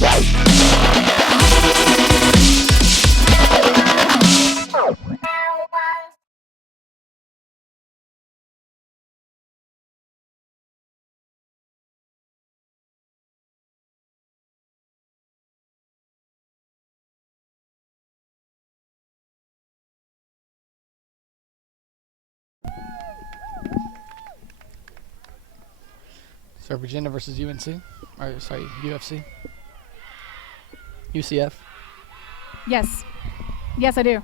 So Virginia versus UNC, or sorry, UFC, UCF. Yes. Yes, I do.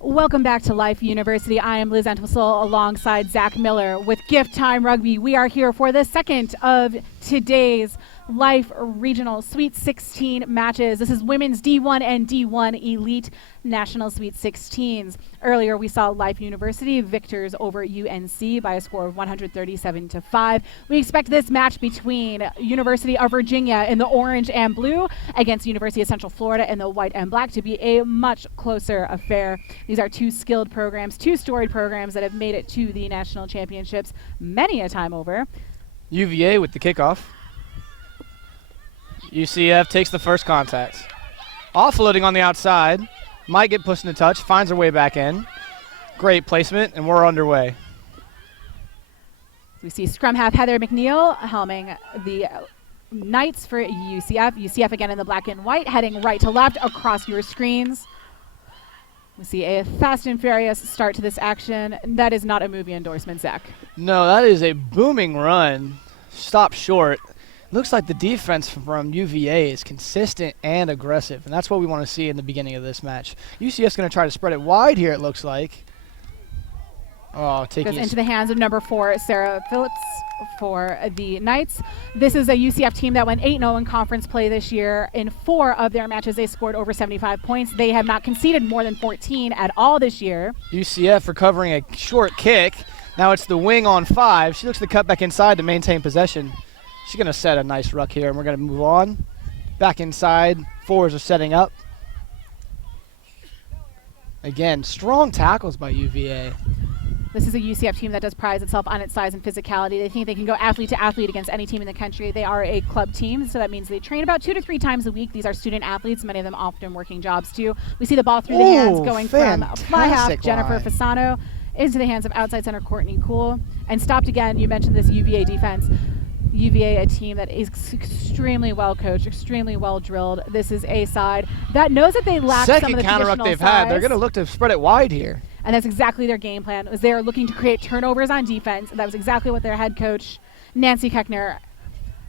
Welcome back to Life University. I am Liz Entwistle alongside Zach Miller with GiftTime Rugby. We are here for the second of today's Life Regional Sweet 16 matches. This is women's D1 and D1 Elite National Sweet 16s. Earlier we saw Life University victors over UNC by a score of 137-5. We expect this match between University of Virginia in the orange and blue against University of Central Florida in the white and black to be a much closer affair. These are two skilled programs, two storied programs that have made it to the national championships many a time over. UVA with the kickoff. UCF takes the first contact. Offloading on the outside. Might get pushed into touch. Finds her way back in. Great placement, and we're underway. We see scrum half Heather McNeil helming the Knights for UCF. UCF again in the black and white, heading right to left across your screens. We see a fast and furious start to this action. That is not a movie endorsement, Zach. No, that is a booming run. Stop short. Looks like the defense from UVA is consistent and aggressive, and that's what we want to see in the beginning of this match. UCF's going to try to spread it wide here, it looks like. Oh, taking goes into the hands of number 4, Sarah Phillips for the Knights. This is a UCF team that went 8-0 in conference play this year. In 4 of their matches, they scored over 75 points. They have not conceded more than 14 at all this year. UCF recovering a short kick. Now it's the wing on 5. She looks to cut back inside to maintain possession. She's going to set a nice ruck here, and we're going to move on. Back inside. Forwards are setting up. Again, strong tackles by UVA. This is a UCF team that does prize itself on its size and physicality. They think they can go athlete to athlete against any team in the country. They are a club team, so that means they train about 2 to 3 times a week. These are student athletes, many of them often working jobs too. We see the ball through the hands going from fly half Jennifer Fasano into the hands of outside center Courtney Cool. And stopped again, you mentioned this UVA defense. UVA, a team that is extremely well coached, extremely well drilled. This is a side that knows that they lack some of the traditional Second counter-ruck they've had. They're going to look to spread it wide here. And that's exactly their game plan. Was they're looking to create turnovers on defense. And that was exactly what their head coach, Nancy Keckner,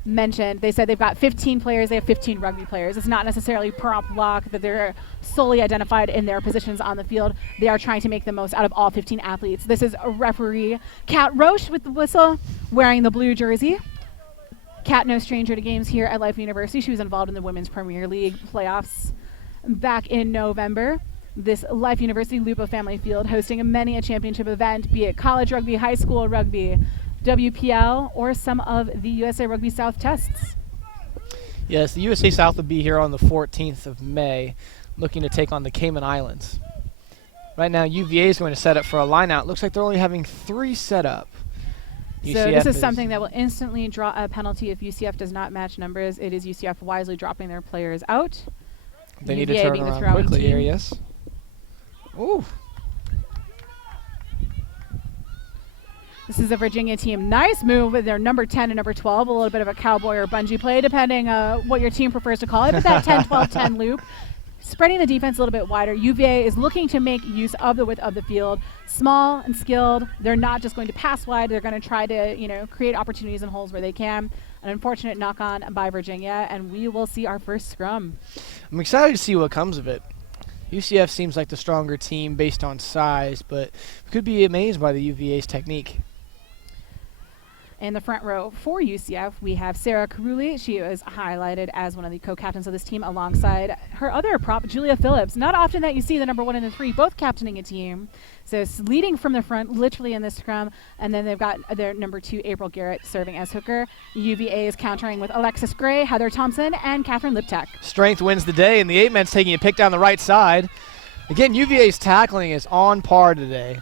mentioned. They said they've got 15 players. They have 15 rugby players. It's not necessarily prop block that they're solely identified in their positions on the field. They are trying to make the most out of all 15 athletes. This is a referee, Kat Roche, with the whistle, wearing the blue jersey. Kat, no stranger to games here at Life University. She was involved in the Women's Premier League playoffs back in November. This Life University Lupo Family Field hosting many a championship event, be it college rugby, high school rugby, WPL, or some of the USA Rugby South tests. Yes, the USA South will be here on the 14th of May, looking to take on the Cayman Islands. Right now, UVA is going to set up for a line-out. Looks like they're only having 3 set up. So this is something that will instantly draw a penalty if UCF does not match numbers. It is UCF wisely dropping their players out. They need to turn around quickly here, yes. Ooh. This is a Virginia team. Nice move with their number 10 and number 12. A little bit of a cowboy or bungee play, depending what your team prefers to call it. But that 10-12-10 loop. Spreading the defense a little bit wider. UVA is looking to make use of the width of the field. Small and skilled. They're not just going to pass wide. They're going to try to, create opportunities and holes where they can. An unfortunate knock-on by Virginia, and we will see our first scrum. I'm excited to see what comes of it. UCF seems like the stronger team based on size, but we could be amazed by the UVA's technique. In the front row for UCF, we have Sarah Caruli. She is highlighted as one of the co-captains of this team alongside her other prop, Julia Phillips. Not often that you see the number 1 and the 3 both captaining a team. So it's leading from the front, literally in this scrum. And then they've got their number 2, April Garrett, serving as hooker. UVA is countering with Alexis Gray, Heather Thompson, and Catherine Liptak. Strength wins the day, and the 8-men's taking a pick down the right side. Again, UVA's tackling is on par today.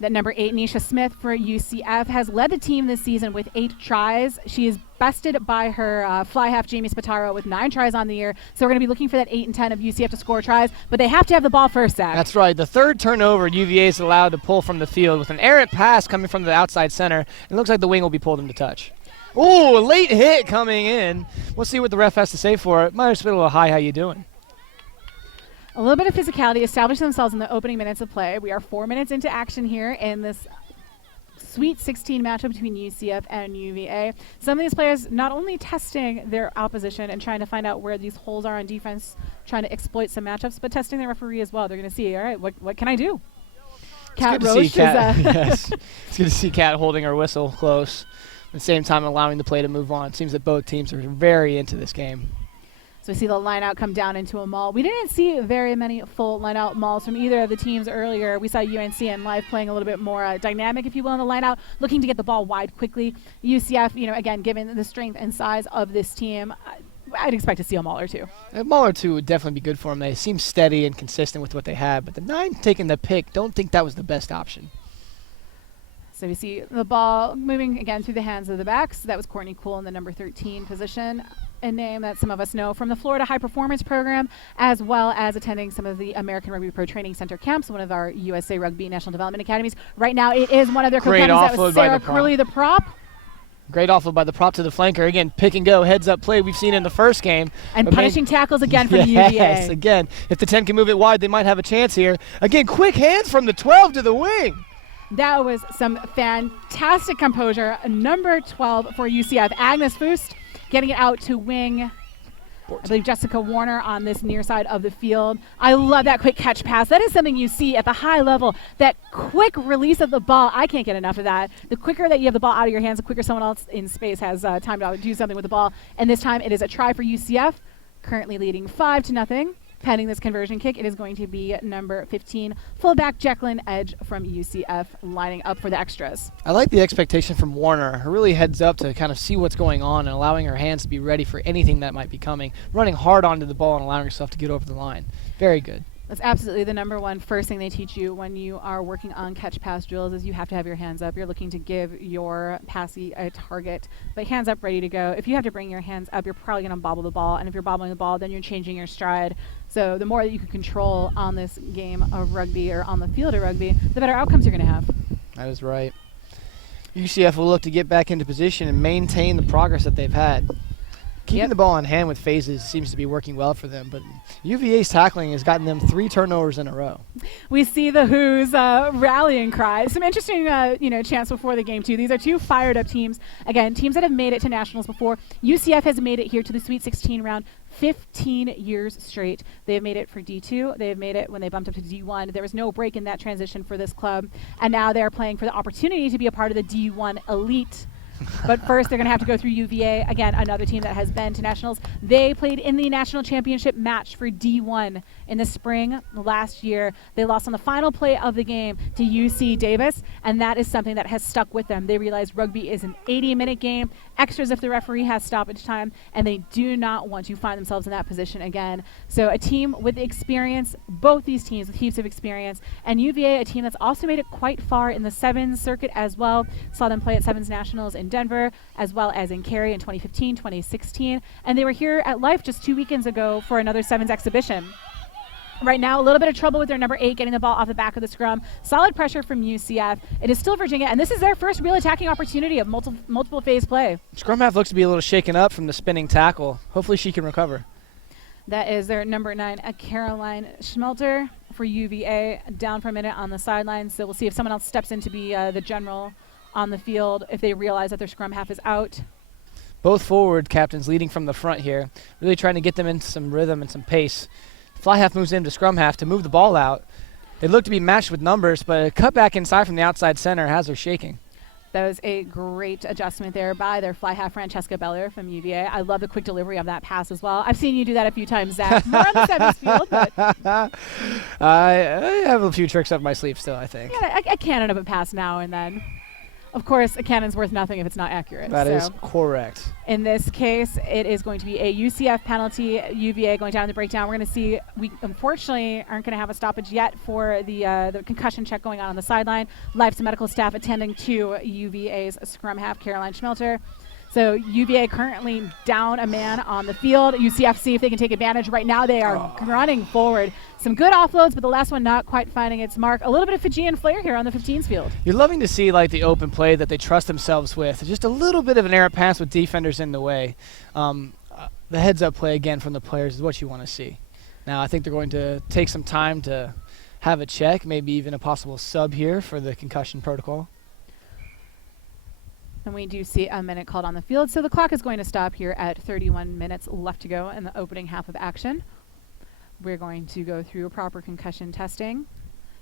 That number 8, Nisha Smith for UCF, has led the team this season with 8 tries. She is bested by her fly half, Jamie Spataro, with 9 tries on the year. So we're going to be looking for that 8 and 10 of UCF to score tries, but they have to have the ball first, Zach. That's right. The third turnover, UVA is allowed to pull from the field with an errant pass coming from the outside center. It looks like the wing will be pulled into touch. Ooh, a late hit coming in. We'll see what the ref has to say for it. Might have just been a little high. How you doing? A little bit of physicality established themselves in the opening minutes of play. We are 4 minutes into action here in this Sweet 16 matchup between UCF and UVA. Some of these players not only testing their opposition and trying to find out where these holes are on defense, trying to exploit some matchups, but testing the referee as well. They're going to see, all right, what can I do? Kat Roche is yes. It's good to see Kat holding her whistle close, at the same time allowing the play to move on. It seems that both teams are very into this game. So we see the line out come down into a maul. We didn't see very many full line out mauls from either of the teams earlier. We saw UNC and Live playing a little bit more dynamic, if you will, in the line out, looking to get the ball wide quickly. UCF, again, given the strength and size of this team, I'd expect to see a maul or two. A maul or two would definitely be good for them. They seem steady and consistent with what they have, but the 9 taking the pick, don't think that was the best option. So we see the ball moving again through the hands of the backs. That was Courtney Cool in the number 13 position. A name that some of us know from the Florida High Performance Program, as well as attending some of the American Rugby Pro Training Center camps, one of our USA Rugby National Development Academies. Right now, it is one of their co-captains. That was Sarah Curley, the prop. Great offload by the prop to the flanker. Again, pick and go, heads up play we've seen in the first game. And punishing tackles again from UVA. Yes, again, if the 10 can move it wide, they might have a chance here. Again, quick hands from the 12 to the wing. That was some fantastic composure. Number 12 for UCF, Agnes Fust, getting it out to wing, I believe, Jessica Warner on this near side of the field. I love that quick catch pass. That is something you see at the high level, that quick release of the ball. I can't get enough of that. The quicker that you have the ball out of your hands, the quicker someone else in space has time to do something with the ball. And this time it is a try for UCF, currently leading 5-0. Pending this conversion kick, it is going to be number 15, fullback Jacqueline Edge from UCF, lining up for the extras. I like the expectation from Warner. Her really heads up to kind of see what's going on and allowing her hands to be ready for anything that might be coming, running hard onto the ball and allowing herself to get over the line. Very good. That's absolutely the number one first thing they teach you when you are working on catch pass drills is you have to have your hands up. You're looking to give your passee a target, but hands up, ready to go. If you have to bring your hands up, you're probably going to bobble the ball, and if you're bobbling the ball, then you're changing your stride. So the more that you can control on this game of rugby or on the field of rugby, the better outcomes you're going to have. That is right. UCF will look to get back into position and maintain the progress that they've had. Keeping the ball in hand with phases seems to be working well for them, but UVA's tackling has gotten them 3 turnovers in a row. We see the Who's rallying cry. Some interesting, chants before the game, too. These are 2 fired-up teams. Again, teams that have made it to nationals before. UCF has made it here to the Sweet 16 round 15 years straight. They have made it for D2. They have made it when they bumped up to D1. There was no break in that transition for this club, and now they're playing for the opportunity to be a part of the D1 elite. But first, they're going to have to go through UVA. Again, another team that has been to nationals. They played in the national championship match for D1 in the spring last year. They lost on the final play of the game to UC Davis, and that is something that has stuck with them. They realize rugby is an 80-minute game, extras if the referee has stoppage time, and they do not want to find themselves in that position again. So a team with experience, both these teams with heaps of experience, and UVA, a team that's also made it quite far in the Sevens circuit as well. Saw them play at Sevens Nationals in Denver, as well as in Cary in 2015, 2016, and they were here at Life just 2 weekends ago for another Sevens exhibition. Right now, a little bit of trouble with their number 8 getting the ball off the back of the scrum. Solid pressure from UCF. It is still Virginia, and this is their first real attacking opportunity of multiple phase play. Scrum half looks to be a little shaken up from the spinning tackle. Hopefully she can recover. That is their number 9, Caroline Schmelter for UVA, down for a minute on the sideline. So we'll see if someone else steps in to be the general on the field if they realize that their scrum half is out. Both forward captains leading from the front here, really trying to get them into some rhythm and some pace. Fly half moves into scrum half to move the ball out. They look to be matched with numbers, but a cut back inside from the outside center has her shaking. That was a great adjustment there by their fly half Francesca Beller from UVA. I love the quick delivery of that pass as well. I've seen you do that a few times, Zach. More on the sevens field, but I have a few tricks up my sleeve still, I think. yeah, I cannon up a pass now and then. Of course, a cannon's worth nothing if it's not accurate. That is correct. In this case, it is going to be a UCF penalty. UVA going down the breakdown. We're going to see, we unfortunately aren't going to have a stoppage yet for the concussion check going on the sideline. Live to medical staff attending to UVA's scrum half, Caroline Schmelter. So UVA currently down a man on the field. UCF see if they can take advantage. Right now they are running forward. Some good offloads, but the last one not quite finding its mark. A little bit of Fijian flair here on the 15s field. You're loving to see like the open play that they trust themselves with. Just a little bit of an errant pass with defenders in the way. The heads-up play again from the players is what you want to see. Now I think they're going to take some time to have a check, maybe even a possible sub here for the concussion protocol. And we do see a minute called on the field. So the clock is going to stop here at 31 minutes left to go in the opening half of action. We're going to go through a proper concussion testing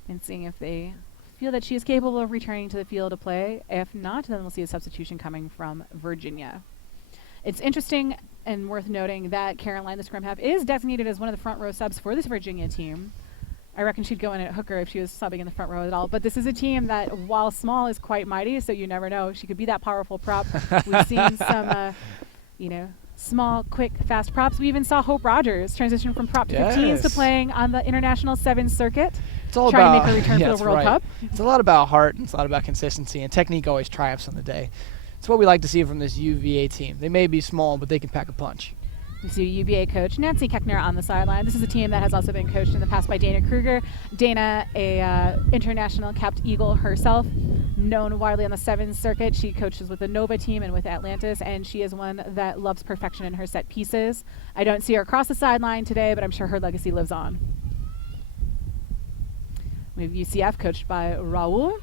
and seeing if they feel that she is capable of returning to the field to play. If not, then we'll see a substitution coming from Virginia. It's interesting and worth noting that Caroline, the scrum half, is designated as one of the front row subs for this Virginia team. I reckon she'd go in at hooker if she was subbing in the front row at all. But this is a team that, while small, is quite mighty, so you never know. She could be that powerful prop. We've seen some, small, quick, fast props. We even saw Hope Rogers transition from prop to 15s to playing on the International Sevens circuit. It's all trying about to make her return for the World Cup. It's a lot about heart, and it's a lot about consistency, and technique always triumphs on the day. It's what we like to see from this UVA team. They may be small, but they can pack a punch. You see UVA coach Nancy Keckner on the sideline. This is a team that has also been coached in the past by Dana Kruger. Dana, a international capped eagle herself, known widely on the sevens circuit. She coaches with the Nova team and with Atlantis, and she is one that loves perfection in her set pieces. I don't see her across the sideline today, but I'm sure her legacy lives on. We have UCF coached by Raul.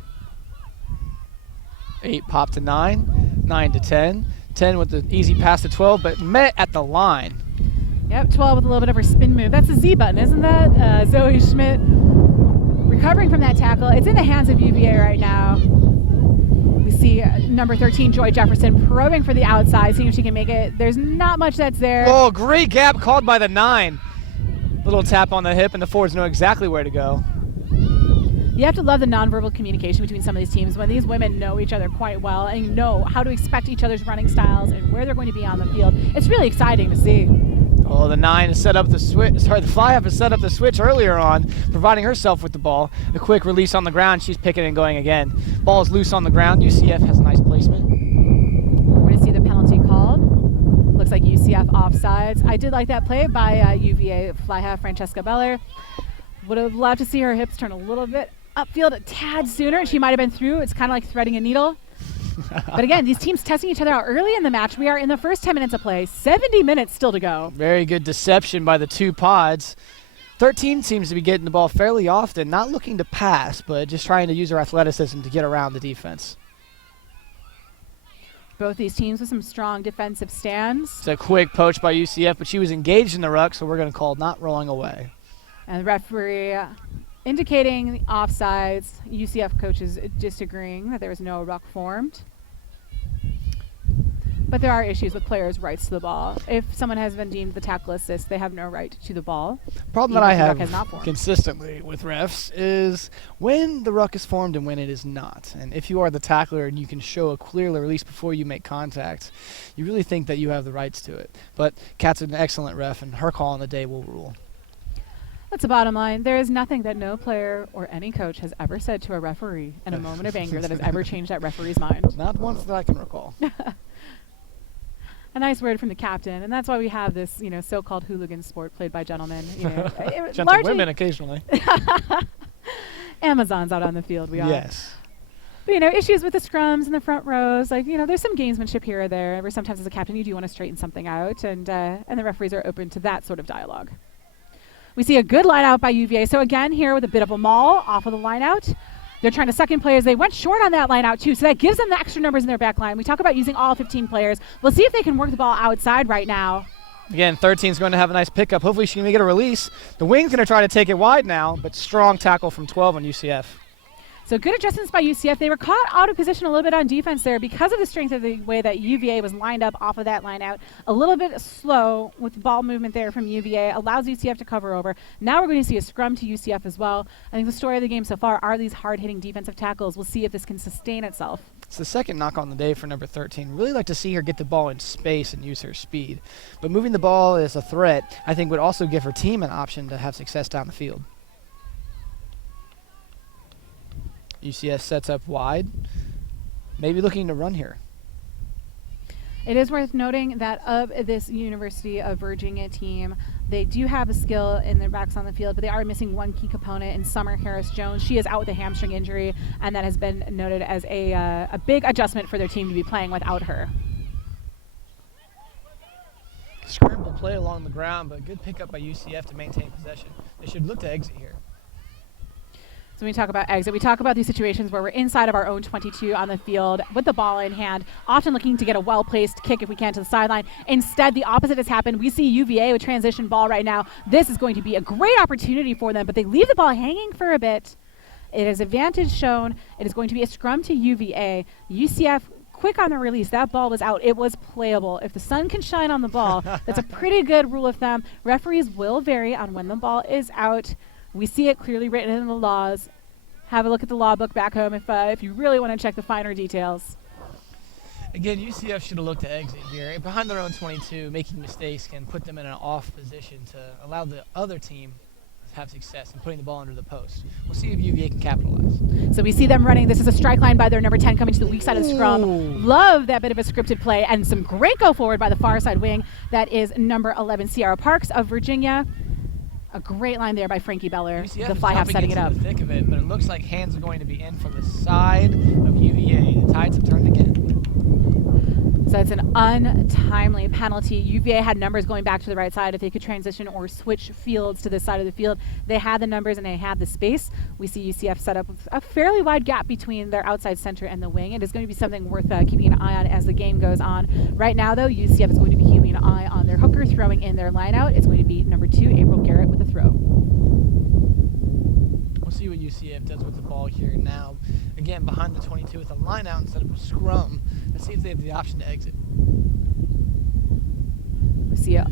8 pop to 9, 9 to 10. 10 with the easy pass to 12, but met at the line. Yep, 12 with a little bit of her spin move. That's the Z button, isn't that? Zoe Schmidt recovering from that tackle. It's in the hands of UVA right now. We see number 13, Joy Jefferson, probing for the outside, seeing if she can make it. There's not much that's there. Oh, great gap called by the 9. Little tap on the hip, and the forwards know exactly where to go. You have to love the nonverbal communication between some of these teams when these women know each other quite well and know how to expect each other's running styles and where they're going to be on the field. It's really exciting to see. Oh, the 9 has set up the switch. Sorry, the fly half has set up the switch earlier on, providing herself with the ball. A quick release on the ground. She's picking and going again. Ball is loose on the ground. UCF has a nice placement. We're going to see the penalty called. Looks like UCF offsides. I did like that play by UVA fly half Francesca Beller. Would have loved to see her hips turn a little bit upfield a tad sooner. She might have been through. It's kind of like threading a needle. But again, these teams testing each other out early in the match. We are in the first 10 minutes of play. 70 minutes still to go. Very good deception by the two pods. 13 seems to be getting the ball fairly often, not looking to pass, but just trying to use her athleticism to get around the defense. Both these teams with some strong defensive stands. It's a quick poach by UCF, but she was engaged in the ruck, so we're going to call not rolling away. And the referee indicating the offsides. UCF coaches disagreeing that there was no ruck formed. But there are issues with players' rights to the ball. If someone has been deemed the tackle assist, they have no right to the ball. Problem that I have consistently with refs is when the ruck is formed and when it is not. And if you are the tackler and you can show a clear release before you make contact, you really think that you have the rights to it. But Kat's an excellent ref, and her call on the day will rule. That's the bottom line. There is nothing that no player or any coach has ever said to a referee in a moment of anger that has ever changed that referee's mind. Not once that I can recall. A nice word from the captain, and that's why we have this, so-called hooligan sport played by gentlemen. Gentlewomen occasionally. Amazons out on the field, we are. Yes. But, issues with the scrums and the front rows, there's some gamesmanship here or there, where sometimes as a captain you do want to straighten something out, and the referees are open to that sort of dialogue. We see a good line out by UVA. So again, here with a bit of a maul off of the line out. They're trying to suck in players. They went short on that line out too, so that gives them the extra numbers in their back line. We talk about using all 15 players. We'll see if they can work the ball outside right now. Again, 13 is going to have a nice pickup. Hopefully she can get a release. The wing's going to try to take it wide now, but strong tackle from 12 on UCF. So good adjustments by UCF. They were caught out of position a little bit on defense there because of the strength of the way that UVA was lined up off of that line out. A little bit slow with ball movement there from UVA. Allows UCF to cover over. Now we're going to see a scrum to UCF as well. I think the story of the game so far are these hard-hitting defensive tackles. We'll see if this can sustain itself. It's the second knock on the day for number 13. Really like to see her get the ball in space and use her speed. But moving the ball as a threat, I think would also give her team an option to have success down the field. UCF sets up wide, maybe looking to run here. It is worth noting that of this University of Virginia team, they do have a skill in their backs on the field, but they are missing one key component in Summer Harris-Jones. She is out with a hamstring injury, and that has been noted as a big adjustment for their team to be playing without her. Scramble play along the ground, but good pickup by UCF to maintain possession. They should look to exit here. So when we talk about exit, we talk about these situations where we're inside of our own 22 on the field with the ball in hand, often looking to get a well-placed kick if we can to the sideline. Instead, the opposite has happened. We see UVA with transition ball right now. This is going to be a great opportunity for them, but they leave the ball hanging for a bit. It is advantage shown. It is going to be a scrum to UVA. UCF quick on the release. That ball was out. It was playable. If the sun can shine on the ball, that's a pretty good rule of thumb. Referees will vary on when the ball is out. We see it clearly written in the laws. Have a look at the law book back home if you really want to check the finer details. Again, UCF should have looked to exit here. Behind their own 22, making mistakes can put them in an off position to allow the other team to have success in putting the ball under the post. We'll see if UVA can capitalize. So we see them running. This is a strike line by their number 10 coming to the weak side of the scrum. Love that bit of a scripted play and some great go forward by the far side wing. That is number 11, Sierra Parks of Virginia. A great line there by Frankie Beller, UCF the fly half setting it up. The thick of it, but it looks like hands are going to be in from the side of UVA. The Tides have turned again. So it's an untimely penalty. UVA had numbers going back to the right side if they could transition or switch fields to this side of the field. They had the numbers and they had the space. We see UCF set up with a fairly wide gap between their outside center and the wing. It is going to be something worth keeping an eye on as the game goes on. Right now, though, UCF is going to be keeping an eye on their hooker throwing in their line out. It's going to be number 2, April Garrett, with a throw. We'll see what UCF does with the ball here now. Again, behind the 22 with a line out instead of a scrum. Let's see if they have the option to exit. We see a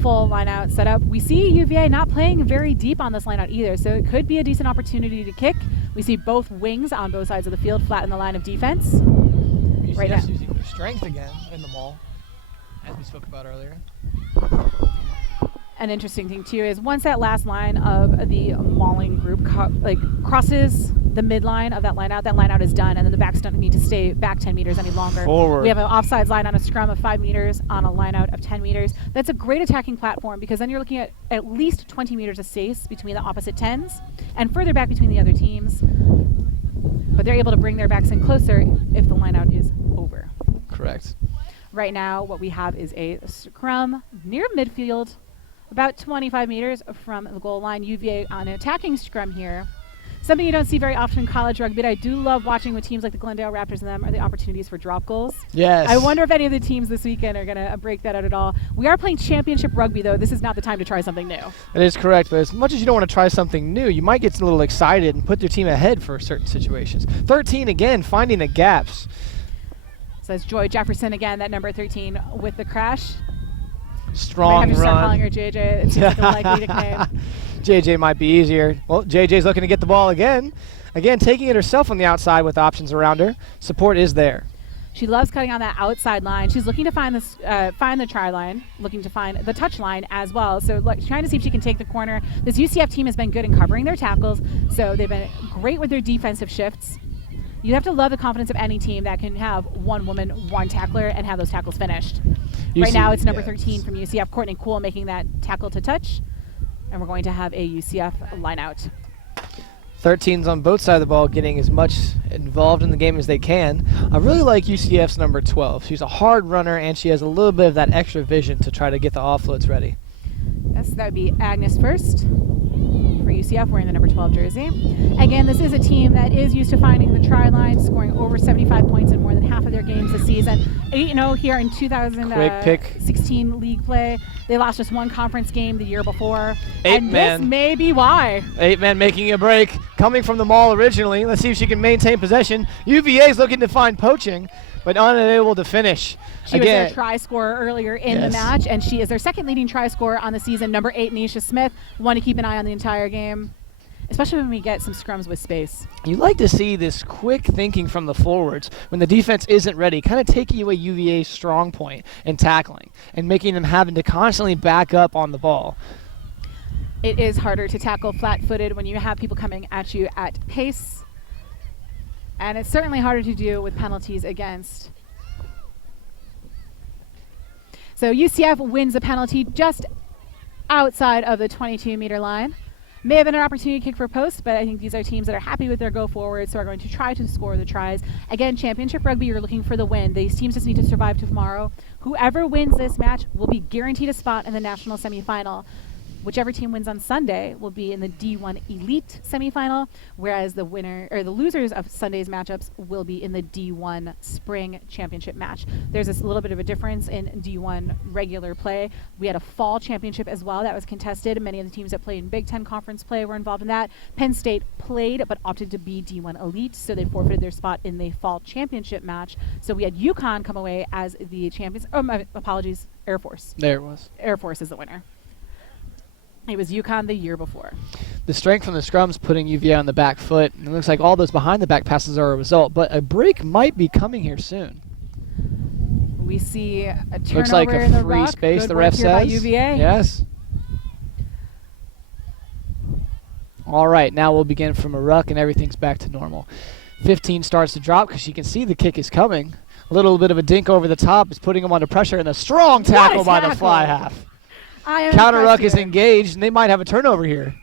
full line out set up. We see UVA not playing very deep on this line out either, so it could be a decent opportunity to kick. We see both wings on both sides of the field flatten the line of defense. UCF's right now, using their strength again in the maul, as we spoke about earlier. An interesting thing too is once that last line of the mauling group crosses the midline of that line out is done, and then the backs don't need to stay back 10 meters any longer. Forward. We have an offsides line on a scrum of 5 meters on a line out of 10 meters. That's a great attacking platform because then you're looking at least 20 meters of space between the opposite 10s and further back between the other teams. But they're able to bring their backs in closer if the line out is over. Correct. Right now, what we have is a scrum near midfield, about 25 meters from the goal line. UVA on an attacking scrum here. Something you don't see very often in college rugby, but I do love watching with teams like the Glendale Raptors and them are the opportunities for drop goals. Yes. I wonder if any of the teams this weekend are going to break that out at all. We are playing championship rugby, though. This is not the time to try something new. That is correct, but as much as you don't want to try something new, you might get a little excited and put your team ahead for certain situations. 13 again, finding the gaps. So it's Joy Jefferson again, that number 13 with the crash. Strong have to start calling run. her JJ. It seems like a likely nickname. JJ might be easier. Well, JJ's looking to get the ball again. Again, taking it herself on the outside with options around her. Support is there. She loves cutting on that outside line. She's looking to find the try line, looking to find the touch line as well. So trying to see if she can take the corner. This UCF team has been good in covering their tackles, so they've been great with their defensive shifts. You have to love the confidence of any team that can have one woman, one tackler, and have those tackles finished. Right now, it's number 13 from UCF, Courtney Cool, making that tackle to touch. And we're going to have a UCF line out. 13s on both sides of the ball getting as much involved in the game as they can. I really like UCF's number 12. She's a hard runner, and she has a little bit of that extra vision to try to get the offloads ready. Yes, that would be Agnes first for UCF wearing the number 12 jersey. Again, this is a team that is used to finding the try line, scoring over 75 points in more than half of their games this season. 8-0 here in 2016 league play. They lost just one conference game the year before. And this may be why. 8-man making a break, coming from the maul originally. Let's see if she can maintain possession. UVA is looking to find poaching, but unable to finish. She was their try scorer earlier in the match, and she is their second leading try scorer on the season. Number 8, Nisha Smith, one to keep an eye on the entire game, especially when we get some scrums with space. You like to see this quick thinking from the forwards when the defense isn't ready, kind of taking away UVA's strong point in tackling and making them having to constantly back up on the ball. It is harder to tackle flat-footed when you have people coming at you at pace, and it's certainly harder to do with penalties against. So UCF wins the penalty just outside of the 22-meter line. May have been an opportunity to kick for post, but I think these are teams that are happy with their go forward, so are going to try to score the tries. Again, championship rugby, you're looking for the win. These teams just need to survive tomorrow. Whoever wins this match will be guaranteed a spot in the national semifinal. Whichever team wins on Sunday will be in the D1 Elite semifinal, whereas the winner or the losers of Sunday's matchups will be in the D1 Spring Championship match. There's a little bit of a difference in D1 regular play. We had a fall championship as well that was contested. Many of the teams that played in Big Ten Conference play were involved in that. Penn State played but opted to be D1 Elite, so they forfeited their spot in the fall championship match. So we had UConn come away as the champions. Oh, my apologies, Air Force. There it was. Air Force is the winner. It was UConn the year before. The strength from the scrums putting UVA on the back foot. And it looks like all those behind the back passes are a result, but a break might be coming here soon. We see a turnover looks like in a the free ruck. space, Good the work ref here by says. UVA. Yes. All right, now we'll begin from a ruck and everything's back to normal. 15 starts to drop because you can see the kick is coming. A little bit of a dink over the top is putting them under pressure, and a strong tackle by the fly half. Counter ruck is engaged, and they might have a turnover here.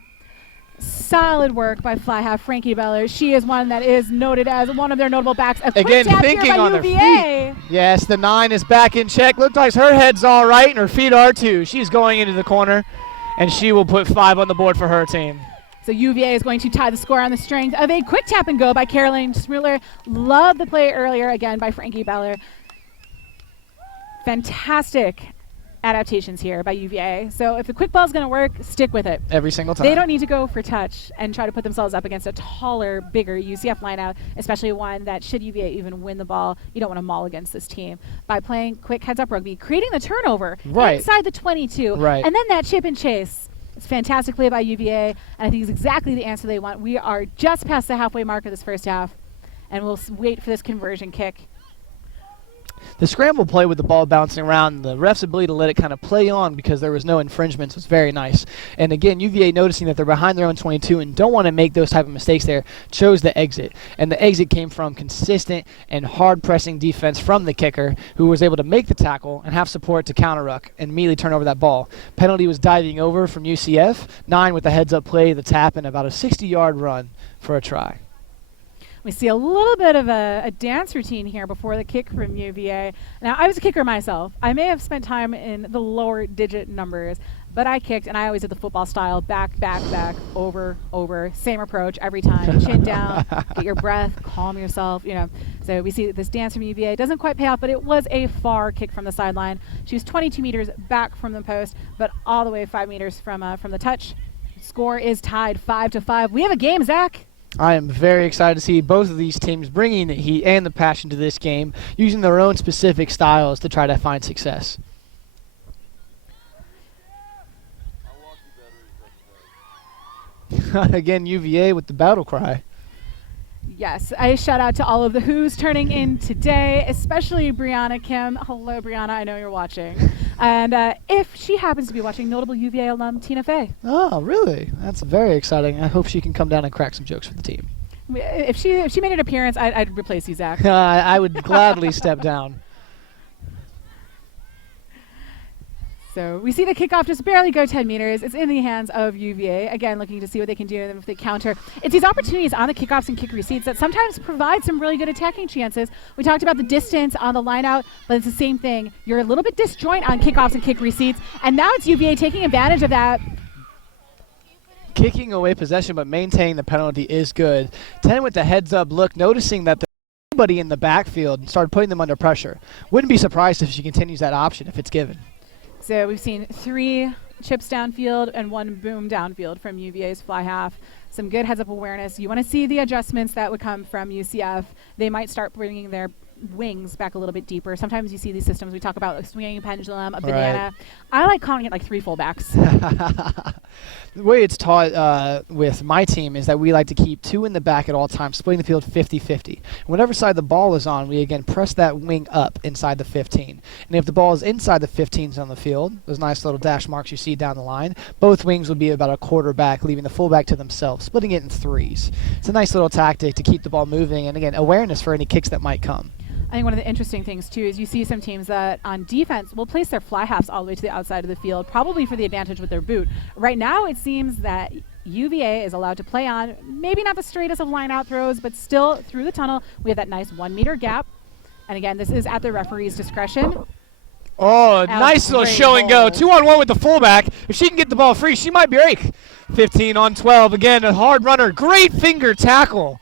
Solid work by fly half Frankie Beller. She is one that is noted as one of their notable backs. Again, thinking on UVA. their feet. Yes, the 9 is back in check. Looks like her head's all right, and her feet are too. She's going into the corner, and she will put 5 on the board for her team. So UVA is going to tie the score on the strength of a quick tap and go by Caroline Smuller. Love the play earlier, again, by Frankie Beller. Fantastic adaptations here by UVA. So if the quick ball is going to work, stick with it. Every single time. They don't need to go for touch and try to put themselves up against a taller, bigger UCF lineout, especially one that should UVA even win the ball, you don't want to maul against this team. By playing quick heads-up rugby, creating the turnover inside the 22, and then that chip and chase. It's fantastic play by UVA, and I think it's exactly the answer they want. We are just past the halfway mark of this first half, and we'll wait for this conversion kick. The scramble play with the ball bouncing around, the ref's ability to let it kind of play on because there was no infringements was very nice. And again, UVA noticing that they're behind their own 22 and don't want to make those type of mistakes there, chose the exit. And the exit came from consistent and hard-pressing defense from the kicker, who was able to make the tackle and have support to counter ruck and immediately turn over that ball. Penalty was diving over from UCF, 9 with the heads-up play, the tap, and about a 60-yard run for a try. We see a little bit of a dance routine here before the kick from UVA. Now, I was a kicker myself. I may have spent time in the lower digit numbers, but I kicked, and I always did the football style, back, back, back, over, over, same approach every time. Chin down, get your breath, calm yourself, you know. So we see this dance from UVA. It doesn't quite pay off, but it was a far kick from the sideline. She was 22 meters back from the post, but all the way 5 meters from the touch. Score is tied 5-5. We have a game, Zach. I am very excited to see both of these teams bringing the heat and the passion to this game, using their own specific styles to try to find success. Again, UVA with the battle cry. Yes, I shout out to all of the Who's turning in today, especially Brianna Kim. Hello, Brianna. I know you're watching. And if she happens to be watching, notable UVA alum Tina Fey. Oh, really? That's very exciting. I hope she can come down and crack some jokes for the team. If she made an appearance, I'd replace you, Zach. I would gladly step down. So we see the kickoff just barely go 10 meters. It's in the hands of UVA. Again, looking to see what they can do and if they counter. It's these opportunities on the kickoffs and kick receipts that sometimes provide some really good attacking chances. We talked about the distance on the line out, but it's the same thing. You're a little bit disjoint on kickoffs and kick receipts, and now it's UVA taking advantage of that. kicking away possession but maintaining the penalty is good. 10 with the heads up look, noticing that there's nobody in the backfield and started putting them under pressure. Wouldn't be surprised if she continues that option if it's given. So we've seen 3 chips downfield and 1 boom downfield from UVA's fly half. Some good heads up awareness. You want to see the adjustments that would come from UCF. They might start bringing their wings back a little bit deeper. Sometimes you see these systems. We talk about a swinging pendulum, a banana. I like calling it like 3 fullbacks. The way it's taught with my team is that we like to keep 2 in the back at all times, splitting the field 50-50. Whenever side the ball is on, we again press that wing up inside the 15. And if the ball is inside the 15s on the field, those nice little dash marks you see down the line, both wings will be about a quarter back, leaving the fullback to themselves, splitting it in 3s. It's a nice little tactic to keep the ball moving and, again, awareness for any kicks that might come. I think one of the interesting things, too, is you see some teams that on defense will place their fly halves all the way to the outside of the field, probably for the advantage with their boot. Right now, it seems that UVA is allowed to play on, maybe not the straightest of line-out throws, but still through the tunnel. We have that nice 1-meter gap. And again, this is at the referee's discretion. Oh, nice little show and go. 2-on-1 with the fullback. If she can get the ball free, she might break. 15-on-12. Again, a hard runner. Great finger tackle.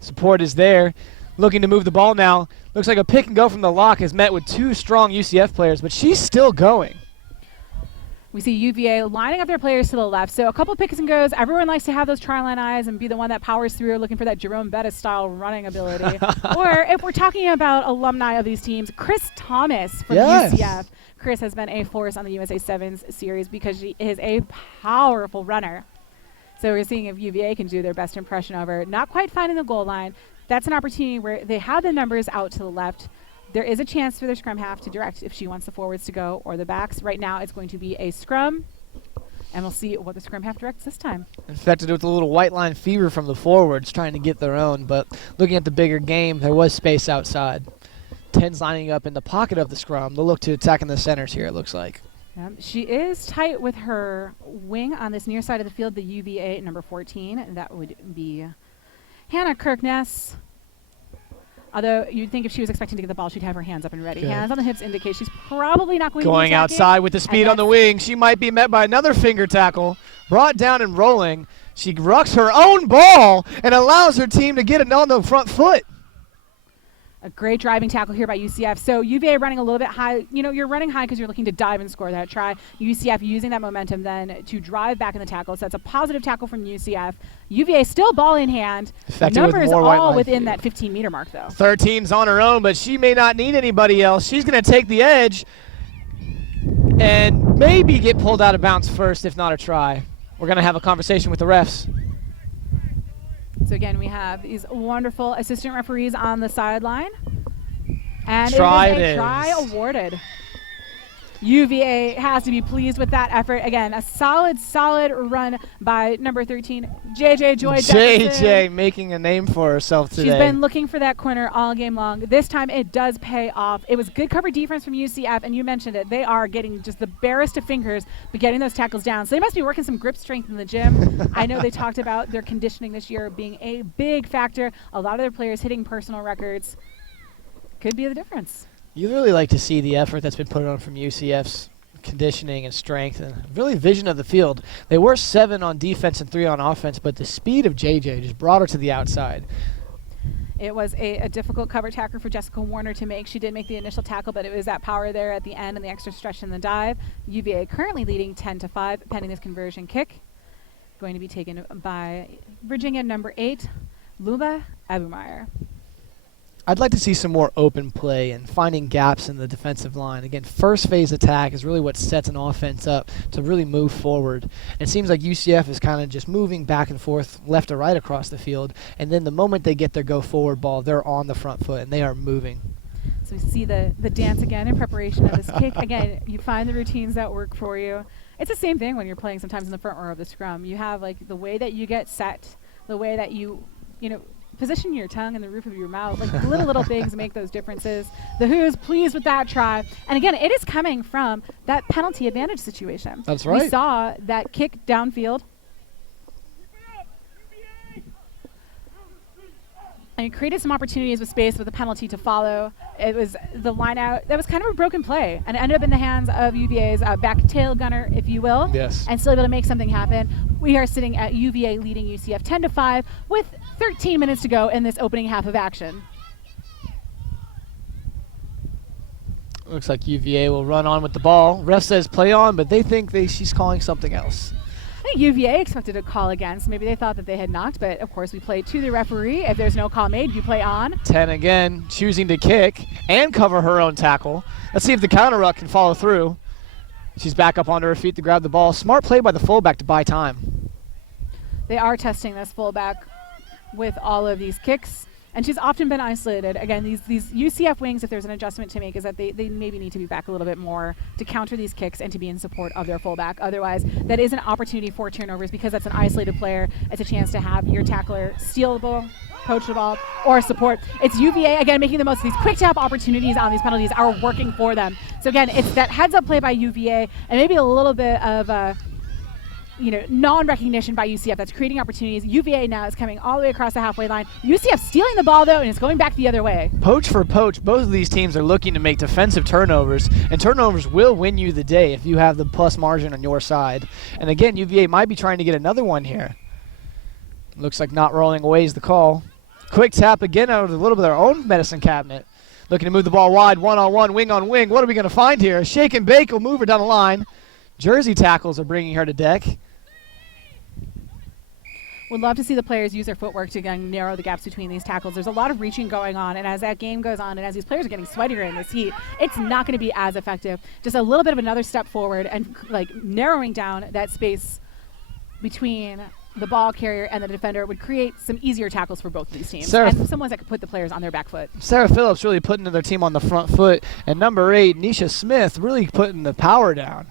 Support is there. Looking to move the ball now. Looks like a pick and go from the lock is met with 2 strong UCF players, but she's still going. We see UVA lining up their players to the left. So a couple picks and goes. Everyone likes to have those try-line eyes and be the one that powers through, looking for that Jerome Bettis-style running ability. Or if we're talking about alumni of these teams, Chris Thomas from UCF. Chris has been a force on the USA Sevens series because she is a powerful runner. So we're seeing if UVA can do their best impression of her. Not quite finding the goal line. That's an opportunity where they have the numbers out to the left. There is a chance for their scrum half to direct if she wants the forwards to go or the backs. Right now it's going to be a scrum, and we'll see what the scrum half directs this time. Infected with a little white line fever from the forwards, trying to get their own, but looking at the bigger game, there was space outside. 10's lining up in the pocket of the scrum. They'll look to attack in the centers here, it looks like. She is tight with her wing on this near side of the field, the UVA number 14, and that would be Hannah Kirkness. Although you'd think if she was expecting to get the ball, she'd have her hands up and ready. Hands on the hips indicate she's probably not going to be going outside with the speed on the wing. She might be met by another finger tackle. Brought down and rolling. She rucks her own ball and allows her team to get it on the front foot. A great driving tackle here by UCF. So UVA running a little bit high. You know, you're running high because you're looking to dive and score that try. UCF using that momentum then to drive back in the tackle. So that's a positive tackle from UCF. UVA still ball in hand. Numbers all within that 15-meter mark, though. 13's on her own, but she may not need anybody else. She's going to take the edge and maybe get pulled out of bounds first, if not a try. We're going to have a conversation with the refs. So again, we have these wonderful assistant referees on the sideline. And try it is a try awarded. UVA has to be pleased with that effort. Again, a solid run by number 13, JJ Joy Jefferson. JJ making a name for herself today. She's been looking for that corner all game long. This time it does pay off. It was good cover defense from UCF, and you mentioned it. They are getting just the barest of fingers, but getting those tackles down. So they must be working some grip strength in the gym. I know they talked about their conditioning this year being a big factor. A lot of their players hitting personal records. Could be the difference. You really like to see the effort that's been put on from UCF's conditioning and strength and really vision of the field. They were 7 on defense and 3 on offense, but the speed of JJ just brought her to the outside. It was a difficult cover tackle for Jessica Warner to make. She did make the initial tackle, but it was that power there at the end and the extra stretch in the dive. UVA currently leading 10-5 pending this conversion kick. Going to be taken by Virginia number 8, Luba Abumeyer. I'd like to see some more open play and finding gaps in the defensive line. Again, first phase attack is really what sets an offense up to really move forward. And it seems like UCF is kind of just moving back and forth left to right across the field. And then the moment they get their go forward ball, they're on the front foot and they are moving. So we see the dance again in preparation of this kick. Again, you find the routines that work for you. It's the same thing when you're playing sometimes in the front row of the scrum. You have like the way that you get set, the way that you position your tongue in the roof of your mouth, like little things make those differences. The Who's pleased with that try. And again, it is coming from that penalty advantage situation. That's right. We saw that kick downfield. And it created some opportunities with space with a penalty to follow. It was the line out. That was kind of a broken play. And it ended up in the hands of UVA's back tail gunner, if you will. Yes. And still able to make something happen. We are sitting at UVA leading UCF 10-5 with 13 minutes to go in this opening half of action. Looks like UVA will run on with the ball. Ref says play on, but they think she's calling something else. I think UVA expected a call against. Maybe they thought that they had knocked, but of course we play to the referee. If there's no call made, you play on. 10 again, choosing to kick and cover her own tackle. Let's see if the counter ruck can follow through. She's back up onto her feet to grab the ball. Smart play by the fullback to buy time. They are testing this fullback with all of these kicks. And she's often been isolated. Again, these UCF wings, if there's an adjustment to make, is that they maybe need to be back a little bit more to counter these kicks and to be in support of their fullback. Otherwise, that is an opportunity for turnovers because that's an isolated player. It's a chance to have your tackler steal the ball, poach the ball, or support. It's UVA, again, making the most of these quick tap opportunities on these penalties are working for them. So again, it's that heads-up play by UVA and maybe a little bit of non-recognition by UCF that's creating opportunities. UVA now is coming all the way across the halfway line. UCF stealing the ball, though, and it's going back the other way. Poach for poach. Both of these teams are looking to make defensive turnovers, and turnovers will win you the day if you have the plus margin on your side. And again, UVA might be trying to get another one here. Looks like not rolling away is the call. Quick tap again out of a little bit of their own medicine cabinet. Looking to move the ball wide, one-on-one, wing on wing. What are we going to find here? Shake and bake will move her down the line. Jersey tackles are bringing her to deck. Would love to see the players use their footwork to again narrow the gaps between these tackles. There's a lot of reaching going on, and as that game goes on and as these players are getting sweatier in this heat, it's not going to be as effective. Just a little bit of another step forward and narrowing down that space between the ball carrier and the defender would create some easier tackles for both of these teams. And some ones that could put the players on their back foot. Sarah Phillips really putting their team on the front foot, and number 8, Nisha Smith, really putting the power down.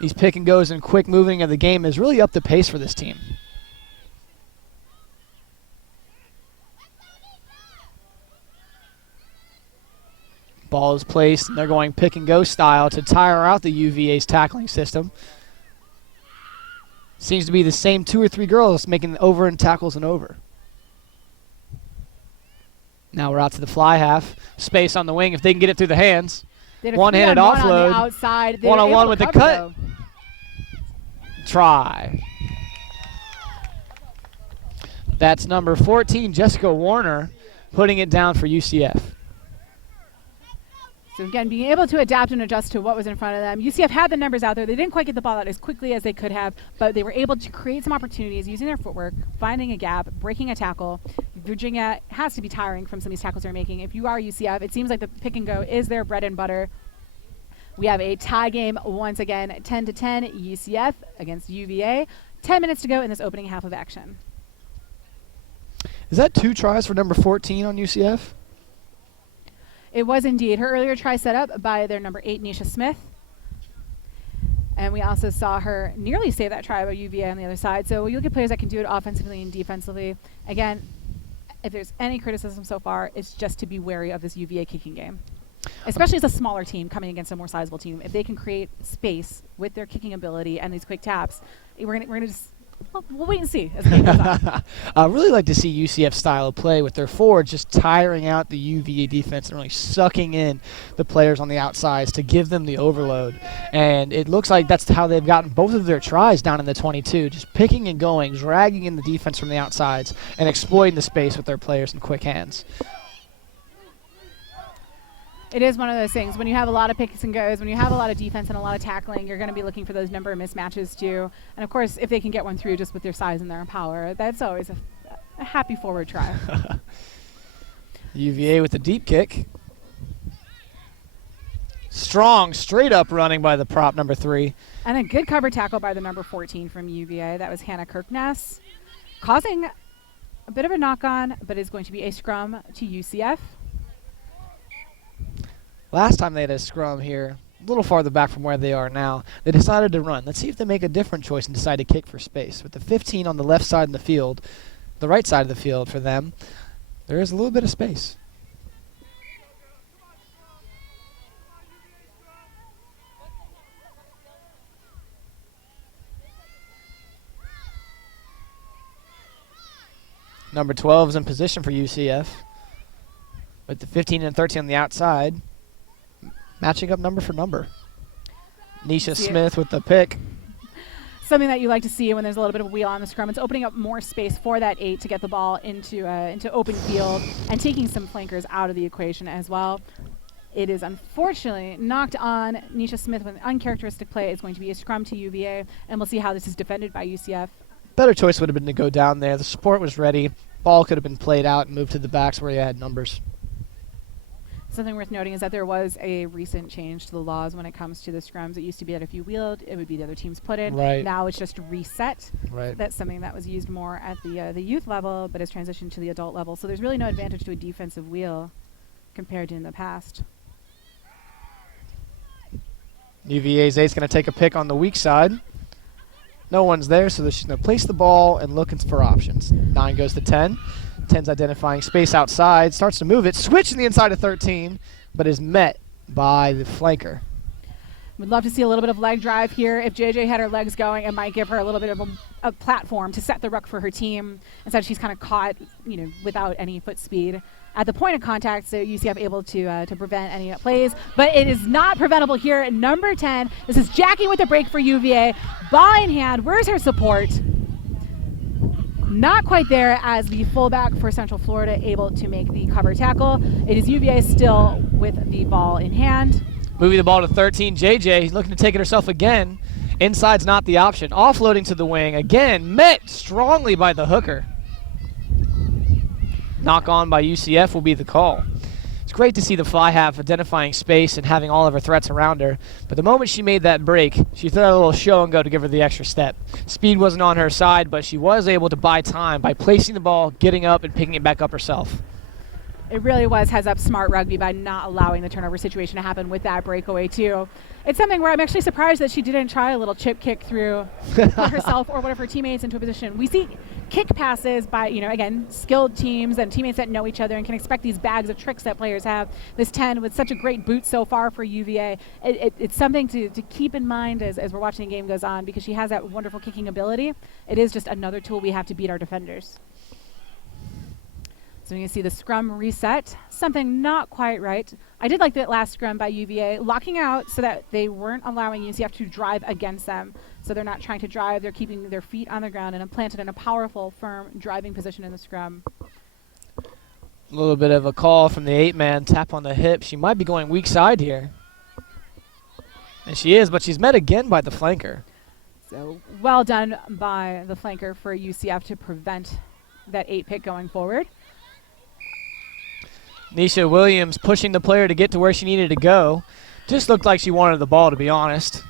These pick and goes and quick moving of the game is really up the pace for this team. Ball is placed, and they're going pick and go style to tire out the UVA's tackling system. Seems to be the same 2 or 3 girls making over and tackles and over. Now we're out to the fly half. Space on the wing if they can get it through the hands. One-handed offload. One-on-one with the cut. Try. That's number 14, Jessica Warner, putting it down for UCF. So again, being able to adapt and adjust to what was in front of them. UCF had the numbers out there. They didn't quite get the ball out as quickly as they could have, but they were able to create some opportunities using their footwork, finding a gap, breaking a tackle. Virginia has to be tiring from some of these tackles they're making. If you are UCF, it seems like the pick and go is their bread and butter. We have a tie game once again, 10-10, UCF against UVA. 10 minutes to go in this opening half of action. Is that 2 tries for number 14 on UCF? It was indeed. Her earlier try set up by their number 8, Nisha Smith. And we also saw her nearly save that try by UVA on the other side. So you look at players that can do it offensively and defensively. Again, if there's any criticism so far, it's just to be wary of this UVA kicking game. Especially as a smaller team coming against a more sizable team. If they can create space with their kicking ability and these quick taps, we're gonna just we'll wait and see as the game goes on. I really like to see UCF style of play with their forwards just tiring out the UVA defense and really sucking in the players on the outsides to give them the overload. And it looks like that's how they've gotten both of their tries down in the 22, just picking and going, dragging in the defense from the outsides, and exploiting the space with their players in quick hands. It is one of those things. When you have a lot of picks and goes, when you have a lot of defense and a lot of tackling, you're going to be looking for those number of mismatches too. And of course, if they can get one through just with their size and their power, that's always a happy forward try. UVA with the deep kick. Strong, straight up running by the prop number 3. And a good cover tackle by the number 14 from UVA. That was Hannah Kirkness, causing a bit of a knock-on, but is going to be a scrum to UCF. Last time they had a scrum here, a little farther back from where they are now, they decided to run. Let's see if they make a different choice and decide to kick for space. With the 15 on the left side of the field, the right side of the field for them, there is a little bit of space. Number 12 is in position for UCF with the 15 and 13 on the outside, matching up number for number. Nisha Smith with the pick. Something that you like to see when there's a little bit of a wheel on the scrum. It's opening up more space for that 8 to get the ball into open field and taking some flankers out of the equation as well. It is unfortunately knocked on Nisha Smith with an uncharacteristic play. It's going to be a scrum to UVA, and we'll see how this is defended by UCF. Better choice would have been to go down there. The support was ready. Ball could have been played out and moved to the backs where you had numbers. Something worth noting is that there was a recent change to the laws when it comes to the scrums. It used to be that if you wheeled, it would be the other team's put in. Right. Now it's just reset. Right. That's something that was used more at the youth level, but has transitioned to the adult level. So there's really no advantage to a defensive wheel compared to in the past. UVA's 8's going to take a pick on the weak side. No one's there, so she's going to place the ball and looking for options. 9 goes to 10. 10's identifying space outside, starts to move it, switching the inside of 13, but is met by the flanker. We'd love to see a little bit of leg drive here. If JJ had her legs going, it might give her a little bit of a platform to set the ruck for her team. Instead, she's kind of caught, without any foot speed. At the point of contact, so UCF able to prevent any plays. But it is not preventable here at number 10. This is Jackie with the break for UVA. Ball in hand. Where's her support? Not quite there as the fullback for Central Florida able to make the cover tackle. It is UVA still with the ball in hand. Moving the ball to 13, JJ looking to take it herself again. Inside's not the option. Offloading to the wing. Again, met strongly by the hooker. Knock on by UCF will be the call. It's great to see the fly half identifying space and having all of her threats around her, but the moment she made that break, she threw out a little show and go to give her the extra step. Speed wasn't on her side, but she was able to buy time by placing the ball, getting up, and picking it back up herself. It really was heads up smart rugby by not allowing the turnover situation to happen with that breakaway too. It's something where I'm actually surprised that she didn't try a little chip kick through herself or one of her teammates into a position. We see kick passes by, again, skilled teams and teammates that know each other and can expect these bags of tricks that players have. This 10 with such a great boot so far for UVA. It's something to keep in mind as we're watching the game goes on, because she has that wonderful kicking ability. It is just another tool we have to beat our defenders. So you can see the scrum reset, something not quite right. I did like that last scrum by UVA, locking out so that they weren't allowing UCF to drive against them. So they're not trying to drive, they're keeping their feet on the ground and planted in a powerful, firm driving position in the scrum. A little bit of a call from the 8-man, tap on the hip. She might be going weak side here. And she is, but she's met again by the flanker. So well done by the flanker for UCF to prevent that 8 pick going forward. Nisha Williams pushing the player to get to where she needed to go. Just looked like she wanted the ball, to be honest.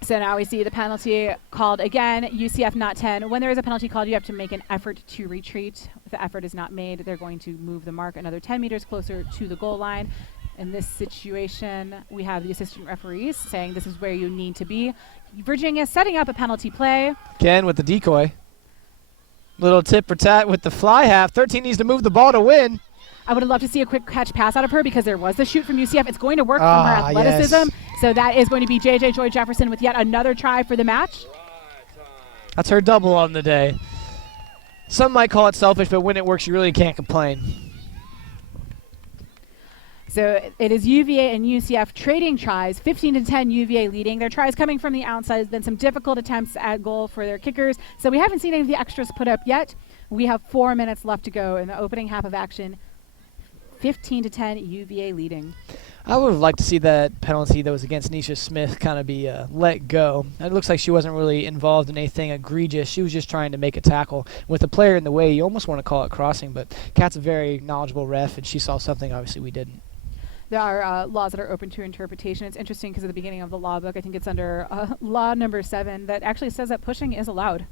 So now we see the penalty called again. UCF not 10. When there is a penalty called, you have to make an effort to retreat. If the effort is not made, they're going to move the mark another 10 meters closer to the goal line. In this situation, we have the assistant referees saying this is where you need to be. Virginia setting up a penalty play. Again with the decoy. Little tit for tat with the fly half. 13 needs to move the ball to win. I would have loved to see a quick catch pass out of her because there was the shoot from UCF. It's going to work from her athleticism. Yes. So that is going to be JJ Joy Jefferson with yet another try for the match. That's her double on the day. Some might call it selfish, but when it works, you really can't complain. So it is UVA and UCF trading tries, 15-10 UVA leading. Their tries coming from the outside, then some difficult attempts at goal for their kickers. So we haven't seen any of the extras put up yet. We have 4 minutes left to go in the opening half of action. 15-10 UVA leading. I would have liked to see that penalty that was against Nisha Smith kind of be let go. It looks like she wasn't really involved in anything egregious. She was just trying to make a tackle. With the player in the way, you almost want to call it crossing, but Kat's a very knowledgeable ref, and she saw something obviously we didn't. There are laws that are open to interpretation. It's interesting because at the beginning of the law book, I think it's under law number 7, that actually says that pushing is allowed.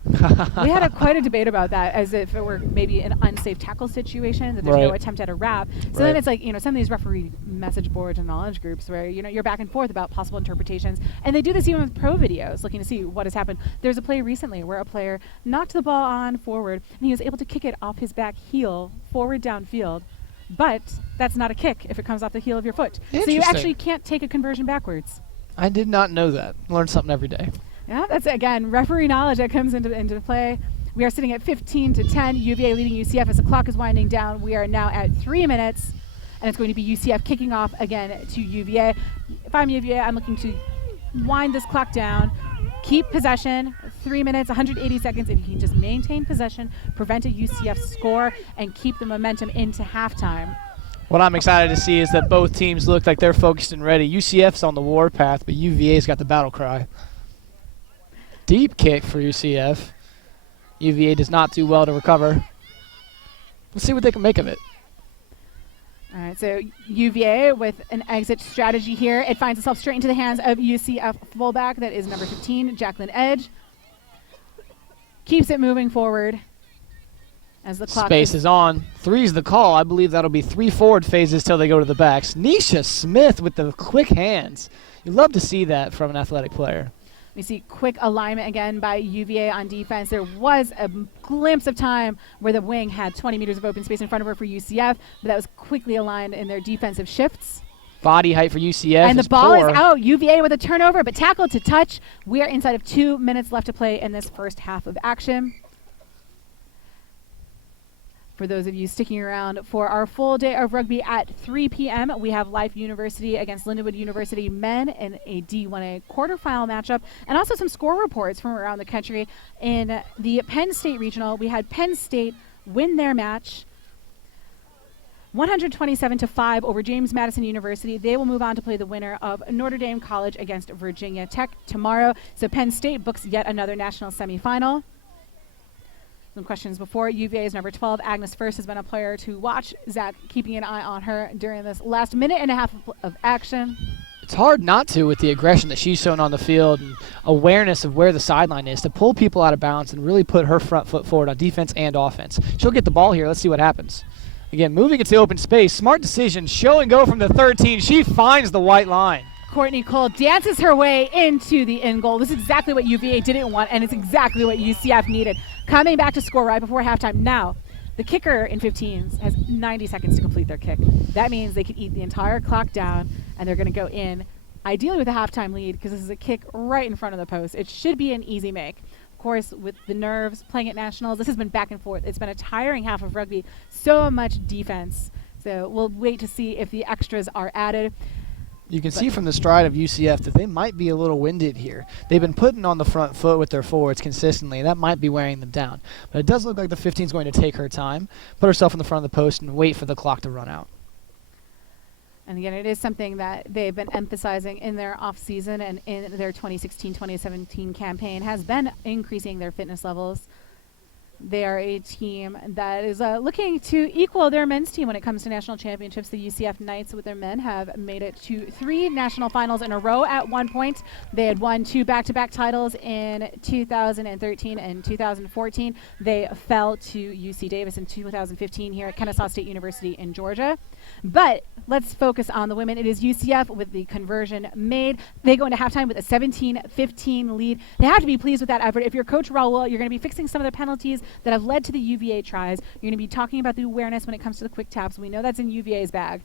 We had quite a debate about that, as if it were maybe an unsafe tackle situation, that there's no attempt at a wrap. So then it's like, some of these referee message boards and knowledge groups where, you're back and forth about possible interpretations. And they do this even with pro videos, looking to see what has happened. There's a play recently where a player knocked the ball on forward, and he was able to kick it off his back heel forward downfield. But that's not a kick if it comes off the heel of your foot. So you actually can't take a conversion backwards. I did not know that. Learn something every day. Yeah, that's, again, referee knowledge that comes into play. We are sitting at 15-10, UVA leading UCF as the clock is winding down. We are now at 3 minutes, and it's going to be UCF kicking off again to UVA. If I'm UVA, I'm looking to wind this clock down, keep possession, 3 minutes, 180 seconds. If you can just maintain possession, prevent a UCF score, and keep the momentum into halftime. What I'm excited to see is that both teams look like they're focused and ready. UCF's on the warpath, but UVA's got the battle cry. Deep kick for UCF. UVA does not do well to recover. Let's see what they can make of it. All right, so UVA with an exit strategy here. It finds itself straight into the hands of UCF fullback. That is number 15, Jacqueline Edge. Keeps it moving forward as the clock Space is on. 3's the call. I believe that'll be 3 forward phases till they go to the backs. Nisha Smith with the quick hands. You love to see that from an athletic player. We see quick alignment again by UVA on defense. There was a glimpse of time where the wing had 20 meters of open space in front of her for UCF, but that was quickly aligned in their defensive shifts. Body height for UCF and is the ball poor. is out. UVA with a turnover, but tackled to touch. We are inside of 2 minutes left to play in this first half of action. For those of you sticking around for our full day of rugby at 3 p.m., we have Life University against Lindenwood University men in a D1A quarterfinal matchup, and also some score reports from around the country. In the Penn State Regional, we had Penn State win their match 127-5 over James Madison University. They will move on to play the winner of Notre Dame College against Virginia Tech tomorrow. So Penn State books yet another national semifinal. Some questions before. UVA's number 12, Agnes First, has been a player to watch. Zach keeping an eye on her during this last minute and a half of action. It's hard not to with the aggression that she's shown on the field and awareness of where the sideline is to pull people out of balance and really put her front foot forward on defense and offense. She'll get the ball here. Let's see what happens. Again, moving into open space. Smart decision. Show and go from the 13. She finds the white line. Courtney Cole dances her way into the end goal. This is exactly what UVA didn't want, and it's exactly what UCF needed. Coming back to score right before halftime. Now, the kicker in 15s has 90 seconds to complete their kick. That means they can eat the entire clock down, and they're going to go in, ideally with a halftime lead, because this is a kick right in front of the post. It should be an easy make. Of course, with the nerves playing at nationals, this has been back and forth. It's been a tiring half of rugby. So much defense. So we'll wait to see if the extras are added. You can see from the stride of UCF that they might be a little winded here. They've been putting on the front foot with their forwards consistently, and that might be wearing them down. But it does look like the 15 is going to take her time, put herself in the front of the post, and wait for the clock to run out. And again, it is something that they've been emphasizing in their off-season and in their 2016-2017 campaign, has been increasing their fitness levels. They are a team that is looking to equal their men's team when it comes to national championships. The UCF Knights with their men have made it to 3 national finals in a row at one point. They had won 2 back-to-back titles in 2013 and 2014. They fell to UC Davis in 2015 here at Kennesaw State University in Georgia. But let's focus on the women. It is UCF with the conversion made. They go into halftime with a 17-15 lead. They have to be pleased with that effort. If you're Coach Raul, you're going to be fixing some of the penalties that have led to the UVA tries. You're going to be talking about the awareness when it comes to the quick taps. We know that's in UVA's bag.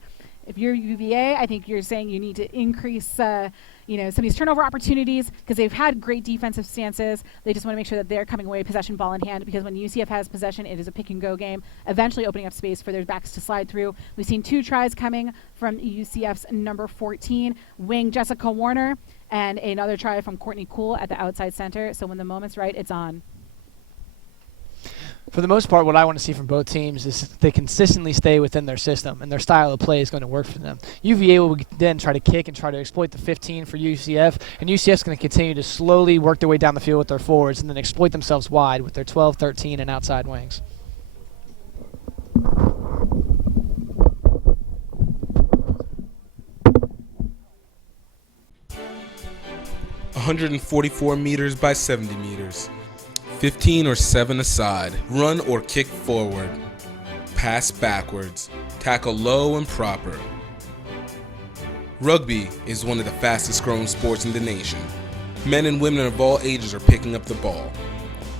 If you're UVA, I think you're saying you need to increase some of these turnover opportunities, because they've had great defensive stances. They just want to make sure that they're coming away possession ball in hand, because when UCF has possession, it is a pick and go game, eventually opening up space for their backs to slide through. We've seen 2 tries coming from UCF's number 14, wing Jessica Warner, and another try from Courtney Cool at the outside center. So when the moment's right, it's on. For the most part, what I want to see from both teams is they consistently stay within their system, and their style of play is going to work for them. UVA will then try to kick and try to exploit the 15 for UCF, and UCF is going to continue to slowly work their way down the field with their forwards and then exploit themselves wide with their 12, 13, and outside wings. $144 meters by 70 meters. 15 or 7 aside, run or kick forward, pass backwards, tackle low and proper. Rugby is one of the fastest growing sports in the nation. Men and women of all ages are picking up the ball.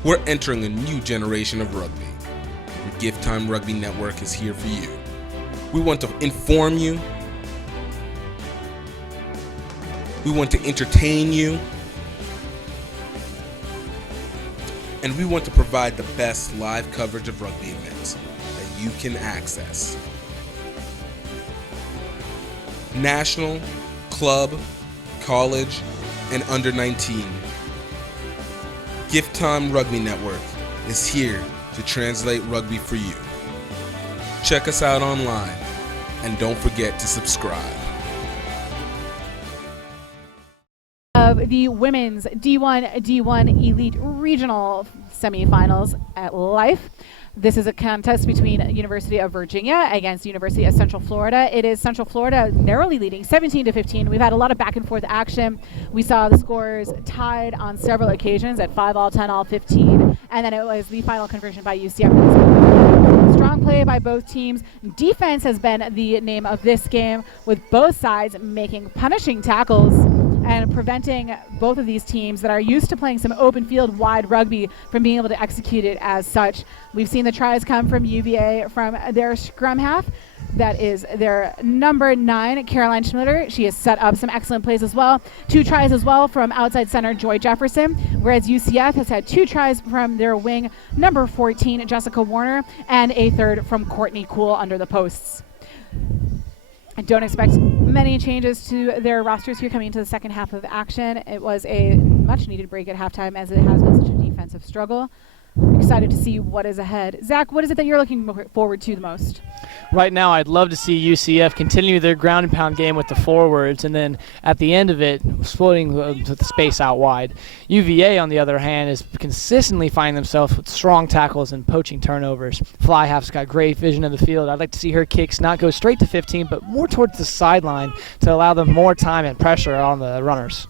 We're entering a new generation of rugby. And GiftTime Rugby Network is here for you. We want to inform you. We want to entertain you. and we want to provide the best live coverage of rugby events that you can access. National, club, college, and under 19. GiftTime Rugby Network is here to translate rugby for you. Check us out online, and don't forget to subscribe. Of the women's D1 Elite Regional Semifinals at Life. This is a contest between University of Virginia against University of Central Florida. It is Central Florida narrowly leading 17-15. We've had a lot of back and forth action. We saw the scores tied on several occasions at 5-all, 10-all, 15, and then it was the final conversion by UCF. Strong play by both teams. Defense has been the name of this game, with both sides making punishing tackles and preventing both of these teams that are used to playing some open field wide rugby from being able to execute it as such. We've seen the tries come from UVA from their scrum half. That is their number 9, Caroline Schmitter. She has set up some excellent plays as well. 2 tries as well from outside center Joy Jefferson, whereas UCF has had 2 tries from their wing, number 14, Jessica Warner, and a third from Courtney Kuhl under the posts. I don't expect many changes to their rosters here coming into the second half of action. It was a much needed break at halftime, as it has been such a defensive struggle. Excited to see what is ahead. Zach, what is it that you're looking forward to the most? Right now, I'd love to see UCF continue their ground and pound game with the forwards, and then at the end of it, splitting the space out wide. UVA, on the other hand, is consistently finding themselves with strong tackles and poaching turnovers. Fly half's got great vision of the field. I'd like to see her kicks not go straight to 15, but more towards the sideline to allow them more time and pressure on the runners.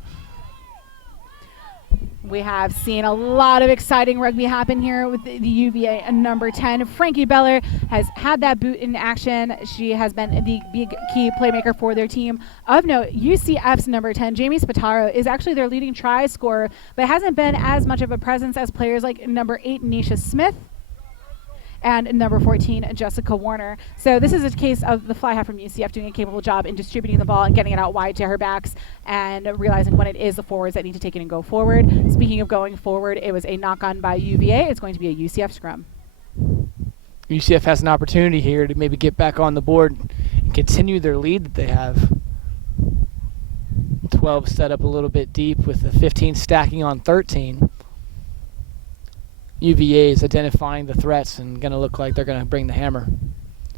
We have seen a lot of exciting rugby happen here with the UVA number 10. Frankie Beller has had that boot in action. She has been the big key playmaker for their team. Of note, UCF's number 10, Jamie Spataro, is actually their leading try scorer, but hasn't been as much of a presence as players like number 8, Nisha Smith, and number 14, Jessica Warner. So this is a case of the fly half from UCF doing a capable job in distributing the ball and getting it out wide to her backs and realizing when it is the forwards that need to take it and go forward. Speaking of going forward, it was a knock-on by UVA. It's going to be a UCF scrum. UCF has an opportunity here to maybe get back on the board and continue their lead that they have. 12 set up a little bit deep with the 15 stacking on 13. UVA is identifying the threats and going to look like they're going to bring the hammer.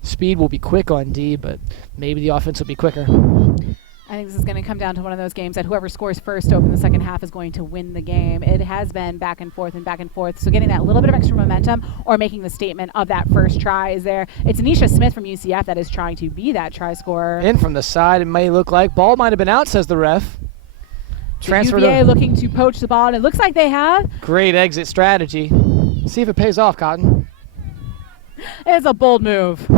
Speed will be quick on D, but maybe the offense will be quicker. I think this is going to come down to one of those games that whoever scores first to open the second half is going to win the game. It has been back and forth, so getting that little bit of extra momentum or making the statement of that first try is there. It's Nisha Smith from UCF that is trying to be that try scorer. In from the side, it may look like ball might have been out, says the ref. Transfer UVA looking to poach the ball, and it looks like they have. Great exit strategy. See if it pays off, Cotton. It's a bold move.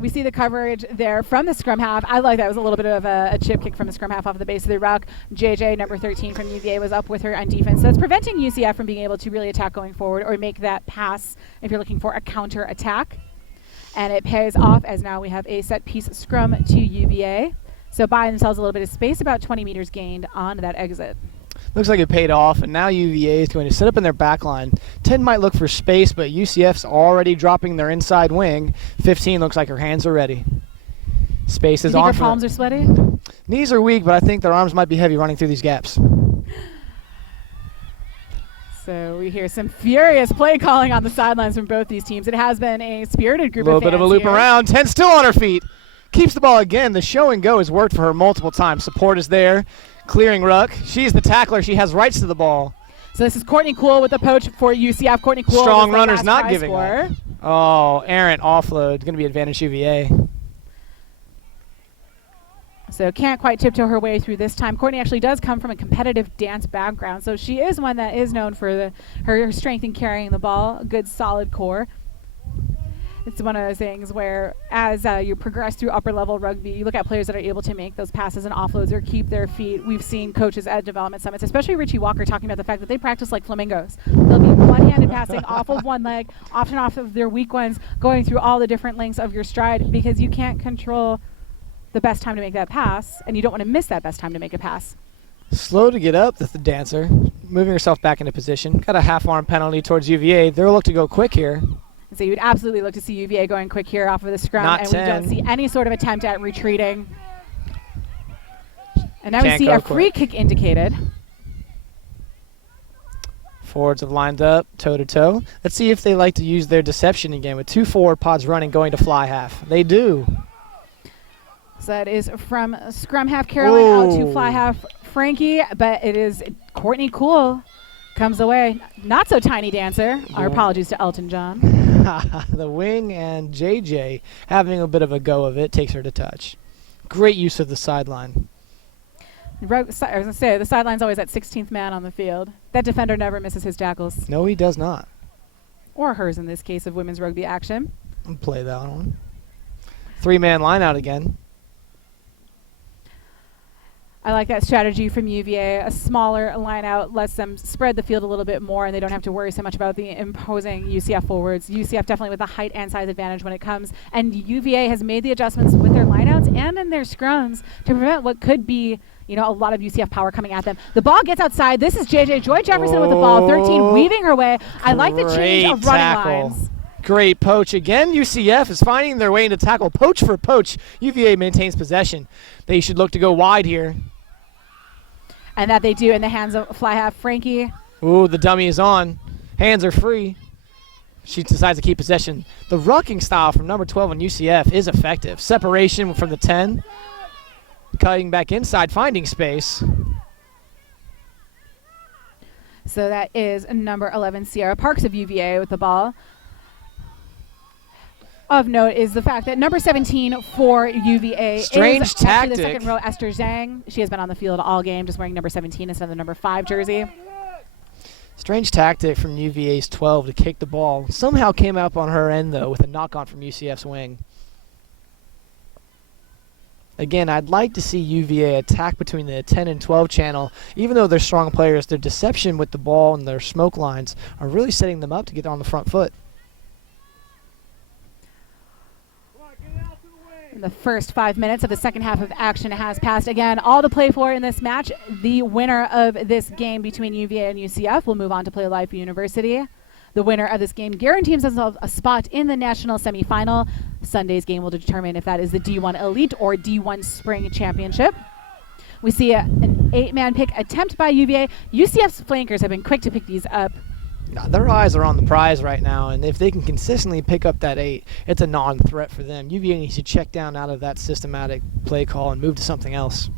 We see the coverage there from the scrum half. I like that. It was a little bit of a chip kick from the scrum half off the base of the ruck. JJ, number 13 from UVA, was up with her on defense. So it's preventing UCF from being able to really attack going forward or make that pass if you're looking for a counter attack. And it pays off as now we have a set piece scrum to UVA. So buying themselves a little bit of space, about 20 meters gained on that exit. Looks like it paid off, and now UVA is going to set up in their back line. 10 might look for space, but UCF's already dropping their inside wing. 15 looks like her hands are ready. Space is on. You think her palms are sweaty? Knees are weak, but I think their arms might be heavy running through these gaps. So we hear some furious play calling on the sidelines from both these teams. It has been a spirited group of fans. A little bit of a loop here. around. 10 still on her feet. Keeps the ball again. The show and go has worked for her multiple times. Support is there. Clearing ruck. She's the tackler. She has rights to the ball. So this is Courtney Kuhl with the poach for UCF. Courtney Kuhl. Strong runners not giving up. Oh, errant offload. Going to be advantage UVA. So can't quite tiptoe her way through this time. Courtney actually does come from a competitive dance background, so she is one that is known for her strength in carrying the ball, a good solid core. It's one of those things where as you progress through upper level rugby, you look at players that are able to make those passes and offloads or keep their feet. We've seen coaches at development summits, especially Richie Walker, talking about the fact that they practice like flamingos. They'll be one-handed passing off of one leg, often off of their weak ones, going through all the different lengths of your stride because you can't control the best time to make that pass, and you don't want to miss that best time to make a pass. Slow to get up, the dancer. Moving herself back into position. Got a half-arm penalty towards UVA. They'll look to go quick here. So you'd absolutely look to see UVA going quick here off of the scrum. Not and 10. we don't see any sort of attempt at retreating. And now we Can't see go a free kick indicated. Forwards have lined up, toe-to-toe. Let's see if they like to use their deception again with 2 forward pods running, going to fly half. They do. So that is from scrum half Caroline out to Ooh. fly half Frankie, but it is Courtney Cool comes away. Not so tiny dancer. Our apologies to Elton John. The wing and JJ having a bit of a go of it, takes her to touch. Great use of the sideline. I was going to say, the sideline's always that 16th man on the field. That defender never misses his tackles. No, he does not. Or hers in this case of women's rugby action. Play that one. 3-man line out again. I like that strategy from UVA. A smaller line out lets them spread the field a little bit more, and they don't have to worry so much about the imposing UCF forwards. UCF definitely with a height and size advantage when it comes, and UVA has made the adjustments with their lineouts and in their scrums to prevent what could be, you know, a lot of UCF power coming at them. The ball gets outside. This is JJ Joy Jefferson with the ball. 13 weaving her way. I like the change of running tackle. lines. Great poach again. UCF is finding their way into tackle. Poach for poach. UVA maintains possession. They should look to go wide here. And that they do in the hands of fly half Frankie. Ooh, the dummy is on. Hands are free. She decides to keep possession. The rucking style from number 12 on UCF is effective. Separation from the 10. Cutting back inside, finding space. So that is number 11, Sierra Parks of UVA with the ball. Of note is the fact that number 17 for UVA Strange is actually the tactic. second row Esther Zhang. She has been on the field all game, just wearing number 17 instead of the number 5 jersey. Strange tactic from UVA's 12 to kick the ball. Somehow came up on her end, though, with a knock-on from UCF's wing. Again, I'd like to see UVA attack between the 10 and 12 channel. Even though they're strong players, their deception with the ball and their smoke lines are really setting them up to get on the front foot. The first 5 minutes of the second half of action has passed. Again, all to play for in this match. The winner of this game between UVA and UCF will move on to play Life University. The winner of this game guarantees themselves a spot in the national semifinal. Sunday's game will determine if that is the D1 Elite or D1 Spring Championship. We see an 8-man pick attempt by UVA. UCF's flankers have been quick to pick these up. Their eyes are on the prize right now, and if they can consistently pick up that 8, it's a non-threat for them. UVA needs to check down out of that systematic play call and move to something else.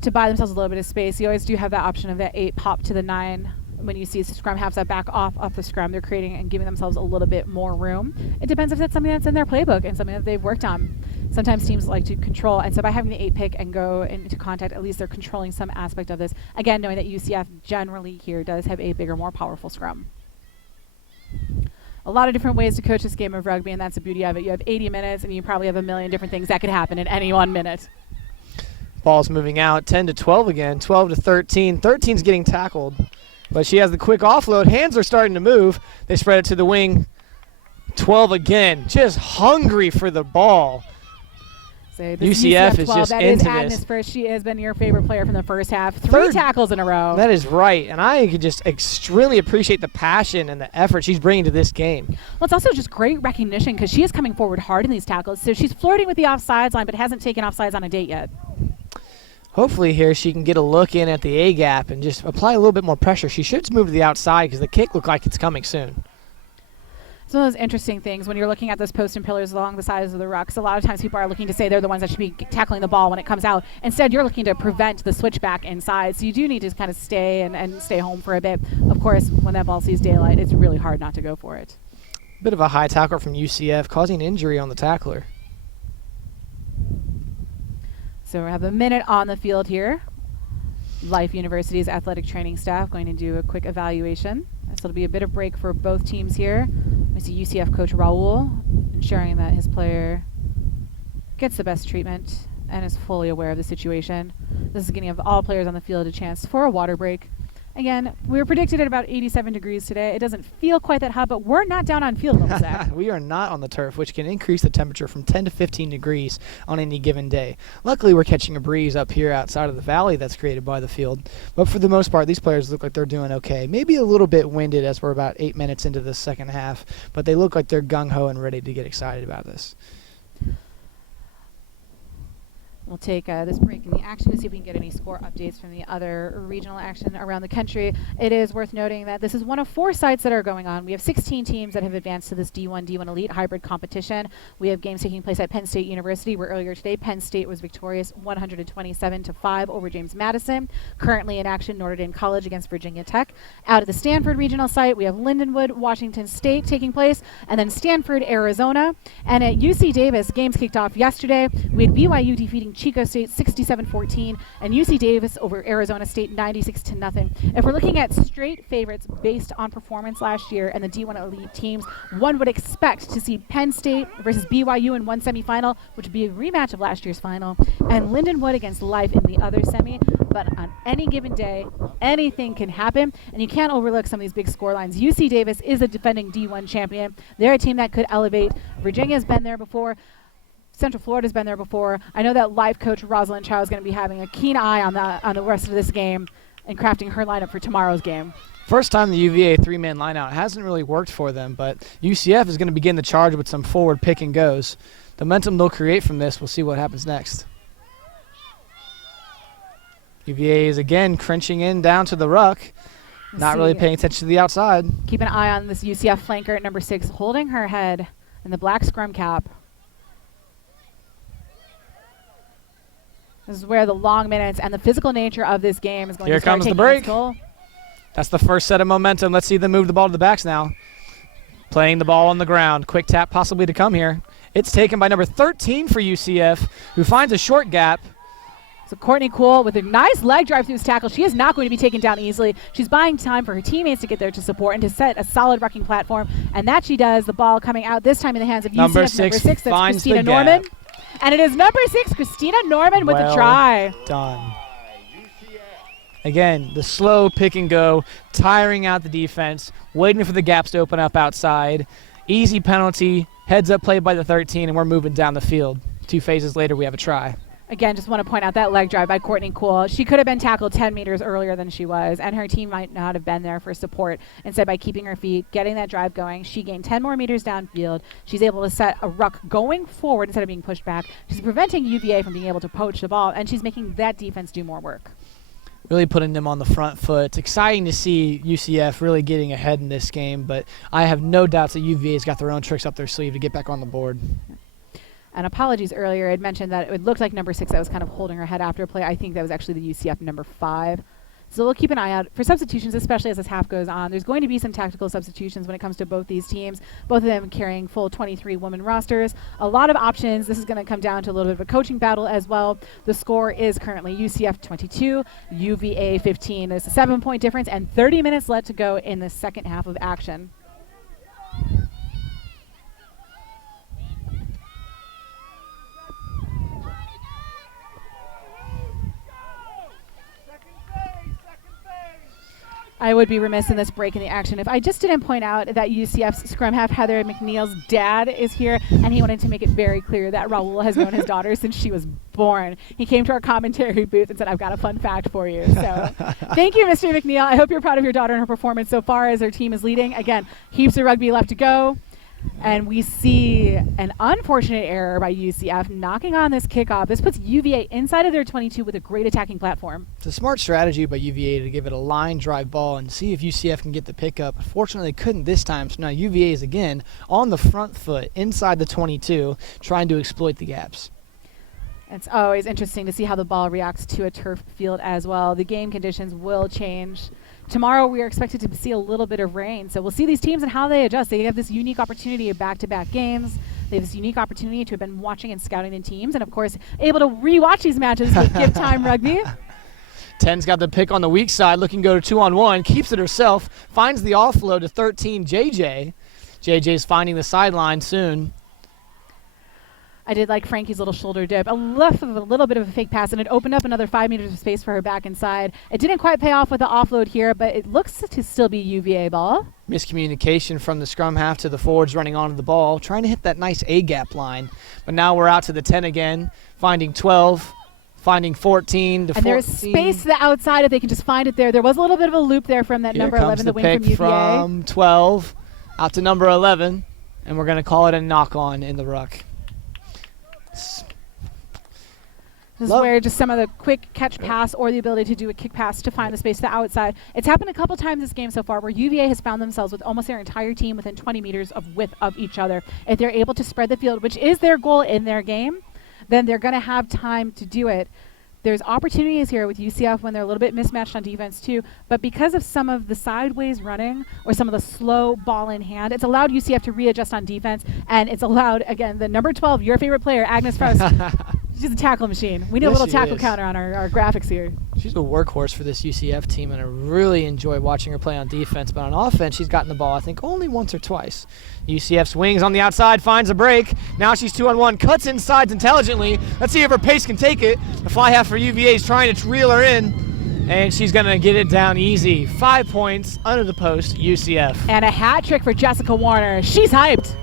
To buy themselves a little bit of space, you always do have that option of that 8 pop to the 9. When you see scrum halves that back off the scrum, they're creating and giving themselves a little bit more room. It depends if that's something that's in their playbook and something that they've worked on. Sometimes teams like to control, and so by having the 8 pick and go into contact, at least they're controlling some aspect of this. Again, knowing that UCF generally here does have a bigger, more powerful scrum. A lot of different ways to coach this game of rugby, and that's the beauty of it. You have 80 minutes, and you probably have a million different things that could happen in any 1 minute. Ball's moving out, 10 to 12 again, 12 to 13. 13's getting tackled, but she has the quick offload. Hands are starting to move. They spread it to the wing. 12 again, just hungry for the ball. So this UCF is 12, just that into is Agnes this. First. She has been your favorite player from the first half. 3 Third. tackles in a row. That is right, and I could just extremely appreciate the passion and the effort she's bringing to this game. Well, it's also just great recognition because she is coming forward hard in these tackles. So she's flirting with the offsides line, but hasn't taken offsides on a date yet. Hopefully here she can get a look in at the A gap and just apply a little bit more pressure. She should move to the outside because the kick looks like it's coming soon. It's one of those interesting things when you're looking at those posts and pillars along the sides of the rucks. A lot of times people are looking to say they're the ones that should be tackling the ball when it comes out. Instead, you're looking to prevent the switchback inside. So you do need to kind of stay and stay home for a bit. Of course, when that ball sees daylight, it's really hard not to go for it. Bit of a high tackle from UCF, causing injury on the tackler. So we have a minute on the field here. Life University's athletic training staff going to do a quick evaluation. So it'll be a bit of break for both teams here. We see UCF coach Raul ensuring that his player gets the best treatment and is fully aware of the situation. This is going to give all players on the field a chance for a water break. Again, we were predicted at about 87 degrees today. It doesn't feel quite that hot, but we're not down on field level, Zach. We are not on the turf, which can increase the temperature from 10 to 15 degrees on any given day. Luckily, we're catching a breeze up here outside of the valley that's created by the field. But for the most part, these players look like they're doing okay. Maybe a little bit winded as we're about 8 minutes into the second half, but they look like they're gung-ho and ready to get excited about this. We'll take this break in the action to see if we can get any score updates from the other regional action around the country. It is worth noting that this is one of 4 sites that are going on. We have 16 teams that have advanced to this D1 Elite hybrid competition. We have games taking place at Penn State University, where earlier today Penn State was victorious 127-5 over James Madison. Currently in action, Notre Dame College against Virginia Tech. Out at the Stanford regional site, we have Lindenwood, Washington State taking place, and then Stanford, Arizona. And at UC Davis, games kicked off yesterday. We had BYU defeating Chico State 67-14 and UC Davis over Arizona State 96-0. If we're looking at straight favorites based on performance last year and the D1 Elite teams, one would expect to see Penn State versus BYU in one semifinal, which would be a rematch of last year's final, and Lindenwood against Life in the other semi. But on any given day, anything can happen, and you can't overlook some of these big score lines. UC Davis is a defending D1 champion. They're a team that could elevate. Virginia's been there before. Central Florida's been there before. I know that live coach Rosalind Chow is going to be having a keen eye on the rest of this game and crafting her lineup for tomorrow's game. First time the UVA 3-man lineout hasn't really worked for them, but UCF is going to begin the charge with some forward pick and goes. The momentum they'll create from this, we'll see what happens next. UVA is again crunching in down to the ruck, not really paying attention to the outside. Keep an eye on this UCF flanker at number 6, holding her head in the black scrum cap. This is where the long minutes and the physical nature of this game is going to start taking its toll. That's the first set of momentum. Let's see them move the ball to the backs now. Playing the ball on the ground. Quick tap possibly to come here. It's taken by number 13 for UCF, who finds a short gap. So Courtney Kuhl with a nice leg drive through his tackle. She is not going to be taken down easily. She's buying time for her teammates to get there to support and to set a solid rucking platform. And that she does. The ball coming out this time in the hands of UCF. Number 6 that's Christina Norman. And it is number 6, Christina Norman with the try. Done. Again, the slow pick and go, tiring out the defense, waiting for the gaps to open up outside. Easy penalty, heads up play by the 13, and we're moving down the field. 2 phases later, we have a try. Again, just want to point out that leg drive by Courtney Kuhl. She could have been tackled 10 meters earlier than she was, and her team might not have been there for support. Instead, by keeping her feet, getting that drive going, she gained 10 more meters downfield. She's able to set a ruck going forward instead of being pushed back. She's preventing UVA from being able to poach the ball, and she's making that defense do more work. Really putting them on the front foot. It's exciting to see UCF really getting ahead in this game, but I have no doubts that UVA's got their own tricks up their sleeve to get back on the board. And apologies earlier, I had mentioned that it looked like number 6 that was kind of holding her head after play. I think that was actually the UCF number 5. So we'll keep an eye out for substitutions, especially as this half goes on. There's going to be some tactical substitutions when it comes to both these teams, both of them carrying full 23 women rosters. A lot of options. This is going to come down to a little bit of a coaching battle as well. The score is currently UCF 22, UVA 15. It's a 7-point difference and 30 minutes left to go in the second half of action. I would be remiss in this break in the action if I just didn't point out that UCF's scrum half Heather McNeil's dad is here, and he wanted to make it very clear that Raul has known his daughter since she was born. He came to our commentary booth and said, "I've got a fun fact for you." So thank you, Mr. McNeil. I hope you're proud of your daughter and her performance so far as her team is leading. Again, heaps of rugby left to go. And we see an unfortunate error by UCF knocking on this kickoff. This puts UVA inside of their 22 with a great attacking platform. It's a smart strategy by UVA to give it a line drive ball and see if UCF can get the pickup. Fortunately, they couldn't this time, so now UVA is again on the front foot inside the 22, trying to exploit the gaps. It's always interesting to see how the ball reacts to a turf field as well. The game conditions will change. Tomorrow we are expected to see a little bit of rain, so we'll see these teams and how they adjust. They have this unique opportunity of back-to-back games. They have this unique opportunity to have been watching and scouting the teams, and of course, able to re-watch these matches with GiftTime Rugby. 10's got the pick on the weak side, looking to go to 2-on-1, keeps it herself, finds the offload to 13, JJ. JJ's finding the sideline soon. I did like Frankie's little shoulder dip. I left with a little bit of a fake pass, and it opened up another 5 meters of space for her back inside. It didn't quite pay off with the offload here, but it looks to still be UVA ball. Miscommunication from the scrum half to the forwards running onto the ball, trying to hit that nice A-gap line. But now we're out to the 10 again, finding 12, finding 14 to 14. And there's space to the outside if they can just find it there. There was a little bit of a loop there from that Here number comes 11, the wing from pick UVA. from 12 out to number 11, and we're going to call it a knock-on in the ruck. This is where just some of the quick catch pass or the ability to do a kick pass to find the space to the outside. It's happened a couple times this game so far where UVA has found themselves with almost their entire team within 20 meters of width of each other. If they're able to spread the field, which is their goal in their game, then they're going to have time to do it. There's opportunities here with UCF when they're a little bit mismatched on defense too, but because of some of the sideways running or some of the slow ball in hand, it's allowed UCF to readjust on defense, and it's allowed, again, the number 12, your favorite player, Agnes Faust. She's a tackle machine. We need a little tackle counter on our graphics here. She's a workhorse for this UCF team, and I really enjoy watching her play on defense. But on offense, she's gotten the ball, I think, only once or twice. UCF swings on the outside, finds a break. Now she's 2-on-1, cuts insides intelligently. Let's see if her pace can take it. The fly half for UVA is trying to reel her in, and she's going to get it down easy. 5 points under the post, UCF. And a hat trick for Jessica Warner. She's hyped.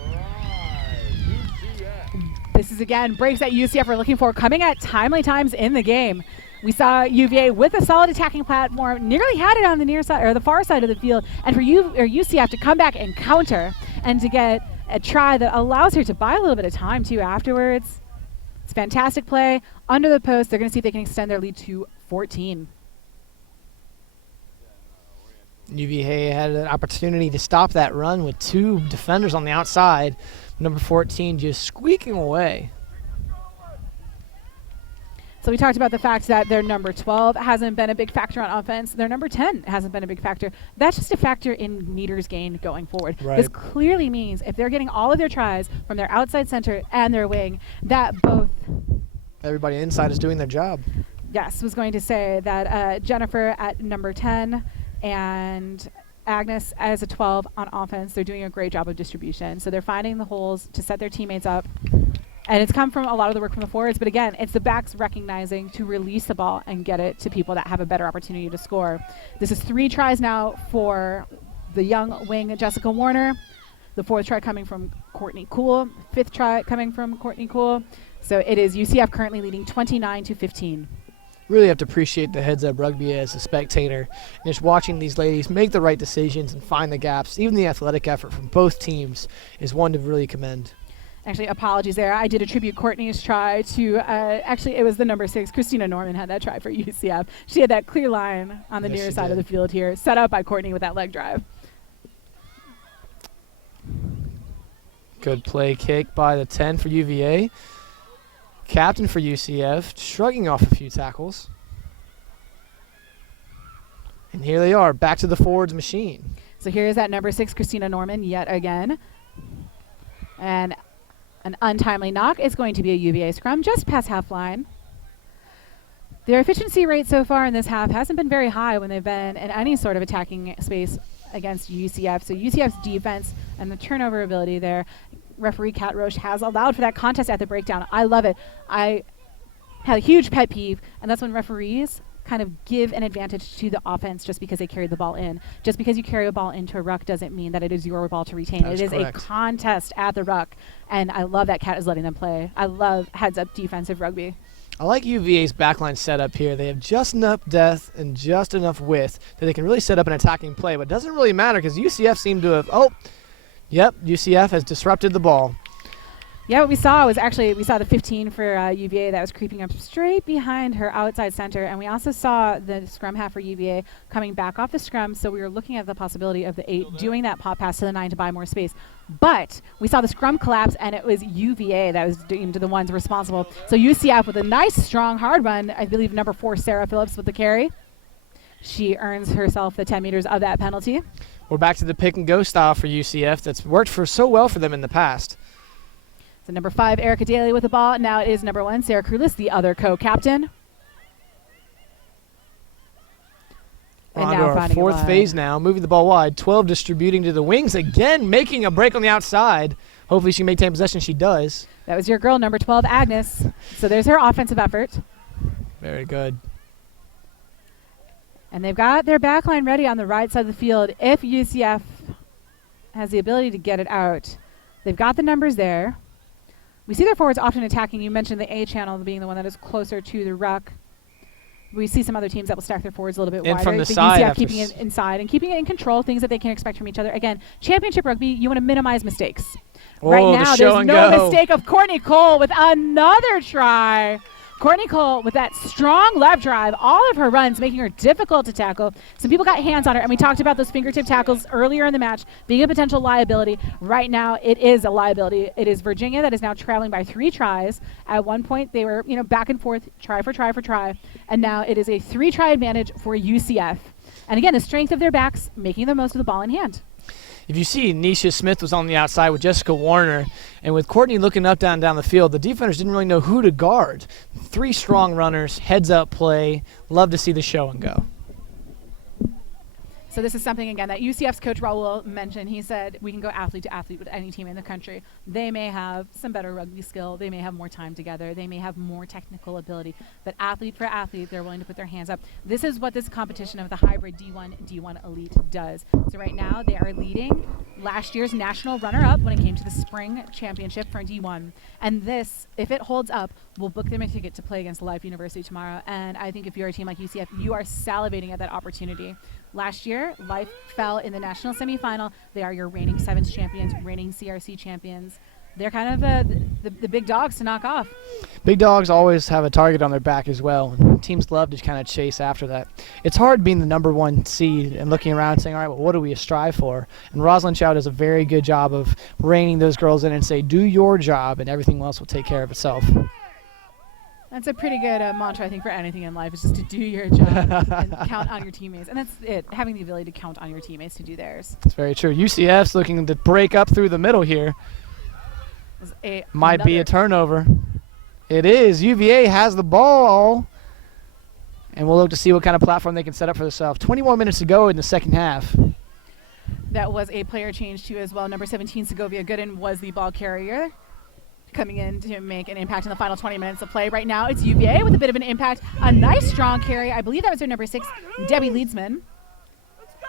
This is, again, breaks that UCF are looking for, coming at timely times in the game. We saw UVA with a solid attacking platform, nearly had it on the near side or the far side of the field, and for UCF to come back and counter and to get a try that allows her to buy a little bit of time too afterwards. It's fantastic play under the post. They're going to see if they can extend their lead to 14. UVA had an opportunity to stop that run with 2 defenders on the outside. Number 14 just squeaking away. So we talked about the fact that their number 12 hasn't been a big factor on offense. Their number 10 hasn't been a big factor. That's just a factor in meters gained going forward. Right. This clearly means if they're getting all of their tries from their outside center and their wing, that both... Everybody inside is doing their job. Yes, was going to say that Jennifer at number 10 and Agnes as a 12 on offense, they're doing a great job of distribution. So they're finding the holes to set their teammates up. And it's come from a lot of the work from the forwards, but again, it's the backs recognizing to release the ball and get it to people that have a better opportunity to score. This is 3 tries now for the young wing Jessica Warner. The 4th try coming from Courtney Kuhl. 5th try coming from Courtney Kuhl. So it is UCF currently leading 29-15. Really have to appreciate the Heads Up Rugby as a spectator. And just watching these ladies make the right decisions and find the gaps, even the athletic effort from both teams, is one to really commend. Actually, apologies there. I did attribute Courtney's try to, actually, it was the number 6. Christina Norman had that try for UCF. She had that clear line on the near side of the field here, set up by Courtney with that leg drive. Good play kick by the 10 for UVA. Captain for UCF, shrugging off a few tackles. And here they are, back to the forwards machine. So here's that number 6, Christina Norman, yet again. And an untimely knock is going to be a UVA scrum just past half line. Their efficiency rate so far in this half hasn't been very high when they've been in any sort of attacking space against UCF. So UCF's defense and the turnover ability there, referee Kat Roche has allowed for that contest at the breakdown. I love it. I had a huge pet peeve, and that's when referees kind of give an advantage to the offense just because they carry the ball in. Just because you carry a ball into a ruck doesn't mean that it is your ball to retain. It is correct. A contest at the ruck, and I love that Kat is letting them play. I love heads-up defensive rugby. I like UVA's backline setup here. They have just enough depth and just enough width that they can really set up an attacking play, but it doesn't really matter because UCF seemed to have, UCF has disrupted the ball. Yeah, what we saw was actually, we saw the 15 for UVA that was creeping up straight behind her outside center, and we also saw the scrum half for UVA coming back off the scrum, so we were looking at the possibility of the 8 doing that pop pass to the 9 to buy more space. But we saw the scrum collapse, and it was UVA that was deemed the ones responsible. So UCF with a nice, strong, hard run, I believe number 4, Sarah Phillips with the carry. She earns herself the 10 meters of that penalty. We're back to the pick-and-go style for UCF that's worked for so well for them in the past. So number 5, Erica Daly with the ball. Now it is number 1, Sarah Krulis, the other co-captain. And On now to our finding it fourth wide. phase now, moving the ball wide. 12 distributing to the wings again, making a break on the outside. Hopefully she can maintain possession. She does. That was your girl, number 12, Agnes. So there's her offensive effort. Very good. And they've got their back line ready on the right side of the field. If UCF has the ability to get it out, they've got the numbers there. We see their forwards often attacking. You mentioned the A channel being the one that is closer to the ruck. We see some other teams that will stack their forwards a little bit And wider. from the but side UCF after keeping it inside and keeping it in control, things that they can expect from each other. Again, championship rugby, you want to minimize mistakes. Right Oh, the now, show there's and no go. mistake of Courtney Cole with another try. Courtney Cole with that strong left drive, all of her runs making her difficult to tackle. Some people got hands on her, and we talked about those fingertip tackles earlier in the match being a potential liability. Right now, it is a liability. It is Virginia that is now trailing by 3 tries. At one point, they were back and forth, try for try for try, and now it is a 3-try advantage for UCF. And again, the strength of their backs making the most of the ball in hand. If you see, Nisha Smith was on the outside with Jessica Warner, and with Courtney looking up, down the field, the defenders didn't really know who to guard. 3 strong runners, heads-up play. Love to see the show and go. So this is something, again, that UCF's coach Raul mentioned. He said we can go athlete to athlete with any team in the country. They may have some better rugby skill. They may have more time together. They may have more technical ability. But athlete for athlete, they're willing to put their hands up. This is what this competition of the hybrid D1 Elite does. So right now they are leading last year's national runner-up when it came to the spring championship for D1. And this, if it holds up, will book them a ticket to play against Life University tomorrow. And I think if you're a team like UCF, you are salivating at that opportunity. Last year, Life fell in the national semifinal. They are your reigning 7s champions, reigning CRC champions. They're kind of the big dogs to knock off. Big dogs always have a target on their back as well. Teams love to kind of chase after that. It's hard being the number 1 seed and looking around and saying, all right, well, what do we strive for? And Rosalind Chow does a very good job of reining those girls in and say, do your job, and everything else will take care of itself. That's a pretty good mantra, I think, for anything in life, is just to do your job and count on your teammates. And that's it, having the ability to count on your teammates to do theirs. That's very true. UCF's looking to break up through the middle here. Might be a turnover. It is. UVA has the ball. And we'll look to see what kind of platform they can set up for themselves. 21 minutes to go in the second half. That was a player change, too, as well. Number 17, Segovia Gooden, was the ball carrier, coming in to make an impact in the final 20 minutes of play. Right now, it's UVA with a bit of an impact. A nice, strong carry. I believe that was their number 6, Debbie Leedsman.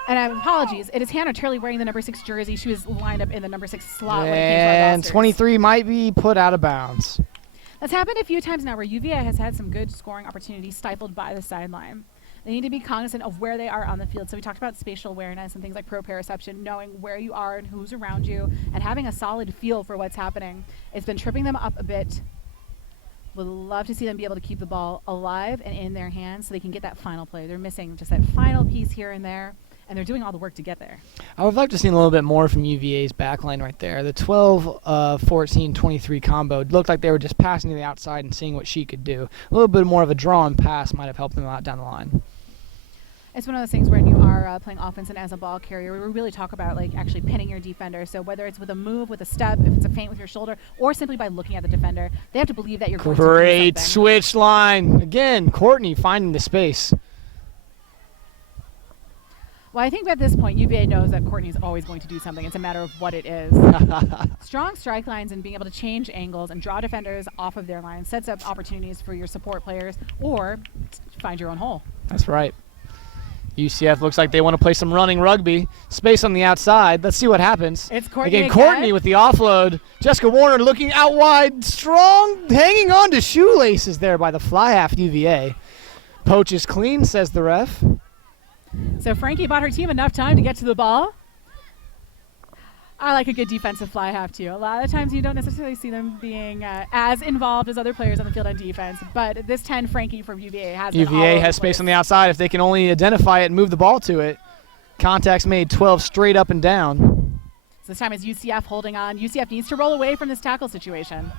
And apologies, it is Hannah Turley wearing the number 6 jersey. She was lined up in the number 6 slot. And 23 might be put out of bounds. That's happened a few times now where UVA has had some good scoring opportunities stifled by the sideline. They need to be cognizant of where they are on the field. So we talked about spatial awareness and things like proprioception, knowing where you are and who's around you, and having a solid feel for what's happening. It's been tripping them up a bit. Would love to see them be able to keep the ball alive and in their hands so they can get that final play. They're missing just that final piece here and there, and they're doing all the work to get there. I would like to see a little bit more from UVA's backline right there. The 12, 14, 23 combo looked like they were just passing to the outside and seeing what she could do. A little bit more of a draw and pass might have helped them out down the line. It's one of those things when you are playing offense and as a ball carrier, we really talk about like actually pinning your defender. So whether it's with a move, with a step, if it's a feint with your shoulder, or simply by looking at the defender, they have to believe that you're going to do Great something. switch line. Again, Courtney finding the space. Well, I think at this point, UVA knows that Courtney's always going to do something. It's a matter of what it is. Strong strike lines and being able to change angles and draw defenders off of their line sets up opportunities for your support players or find your own hole. That's right. UCF looks like they want to play some running rugby. Space on the outside. Let's see what happens. It's Courtney again. Courtney with the offload. Jessica Warner looking out wide. Strong, hanging on to shoelaces there by the fly half UVA. Poach is clean, says the ref. So Frankie bought her team enough time to get to the ball. I like a good defensive fly half too. A lot of times you don't necessarily see them being as involved as other players on the field on defense, but this 10 Frankie from UVA has been all UVA over has the space place. on the outside if they can only identify it and move the ball to it. Contacts made 12 straight up and down. So this time it's UCF holding on. UCF needs to roll away from this tackle situation.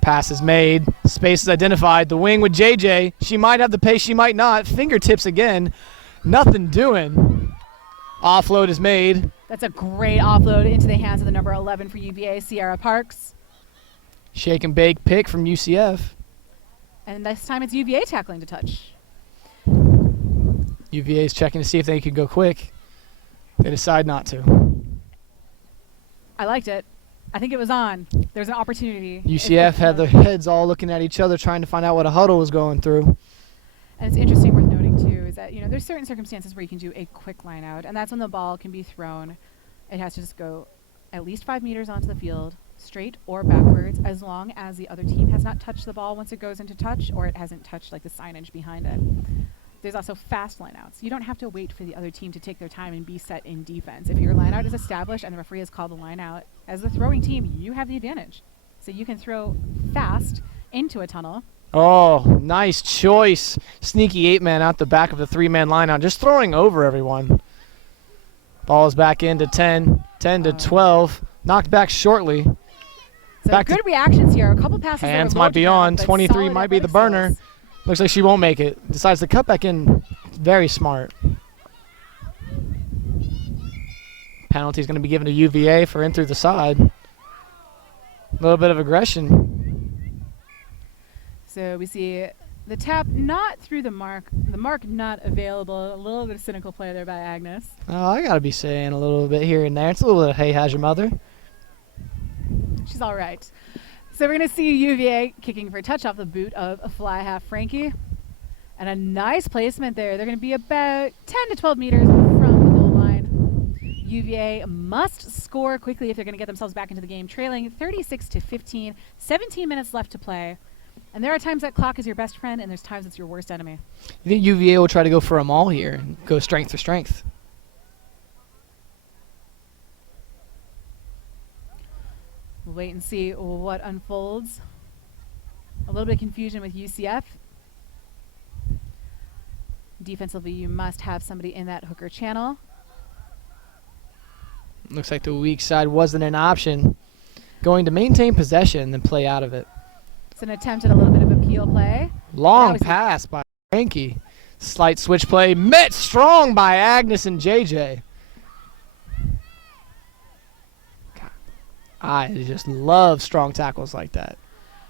Pass is made. Space is identified. The wing with JJ. She might have the pace, she might not. Fingertips again. Nothing doing. Offload is made. That's a great offload into the hands of the number 11 for UVA, Sierra Parks. Shake and bake pick from UCF. And this time it's UVA tackling to touch. UVA is checking to see if they can go quick. They decide not to. I liked it. I think it was on. There's an opportunity. UCF had their heads all looking at each other, trying to find out what a huddle was going through. And it's interesting, worth noting too, is that there's certain circumstances where you can do a quick line out, and that's when the ball can be thrown. It has to just go at least 5 meters onto the field, straight or backwards, as long as the other team has not touched the ball once it goes into touch, or it hasn't touched like the signage behind it. There's also fast lineouts. You don't have to wait for the other team to take their time and be set in defense. If your lineout is established and the referee has called the lineout, as the throwing team, you have the advantage. So you can throw fast into a tunnel. Oh, nice choice. Sneaky 8-man out the back of the 3-man lineout, just throwing over everyone. Ball is back into 10 to 12. Knocked back shortly. So back good reactions here. A couple passes. Hands might be on. 23 might be the burner. Skills. Looks like she won't make it. Decides to cut back in. Very smart. Penalty's going to be given to UVA for in through the side. A little bit of aggression. So we see the tap not through the mark not available. A little bit of cynical play there by Agnes. Oh, I got to be saying a little bit here and there. It's a little bit of, hey, how's your mother? She's all right. So we're going to see UVA kicking for a touch off the boot of a fly half Frankie. And a nice placement there. They're going to be about 10 to 12 meters from the goal line. UVA must score quickly if they're going to get themselves back into the game, trailing 36 to 15, 17 minutes left to play. And there are times that clock is your best friend, and there's times it's your worst enemy. You think UVA will try to go for a maul here and go strength for strength? We'll wait and see what unfolds. A little bit of confusion with UCF. Defensively, you must have somebody in that hooker channel. Looks like the weak side wasn't an option. Going to maintain possession and play out of it. It's an attempt at a little bit of appeal play. Long pass by Frankie. Slight switch play. Met strong by Agnes and JJ. I just love strong tackles like that.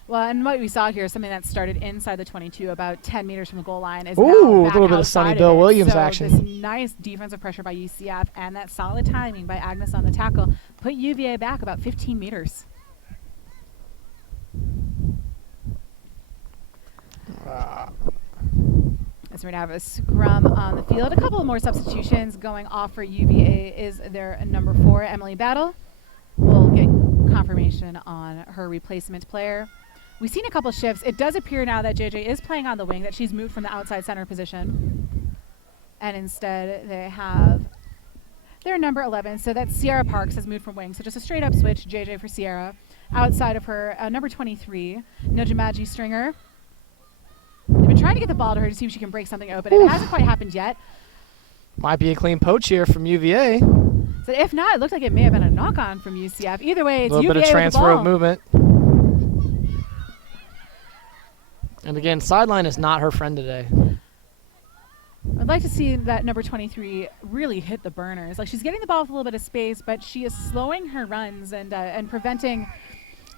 Well, and what we saw here is something that started inside the 22, about 10 meters from the goal line. Is Ooh, now a back little bit of Sonny outside Bill it. Williams so action. This nice defensive pressure by UCF and that solid timing by Agnes on the tackle put UVA back about 15 meters. As we're going to have a scrum on the field. A couple of more substitutions going off for UVA is their number 4, Emily Battle. We'll get confirmation on her replacement player. We've seen a couple shifts. It does appear now that JJ is playing on the wing, that she's moved from the outside center position. And instead they have their number 11. So that's Sierra Parks has moved from wing. So just a straight up switch, JJ for Sierra. Outside of her, number 23, Nojamaji Stringer. They've been trying to get the ball to her to see if she can break something open. It hasn't quite happened yet. Might be a clean poach here from UVA. So if not, it looked like it may have been a knock-on from UCF. Either way, it's a little UVA bit of transfer with the of ball. movement. And again, sideline is not her friend today. I'd like to see that number 23 really hit the burners. Like, she's getting the ball with a little bit of space, but she is slowing her runs and preventing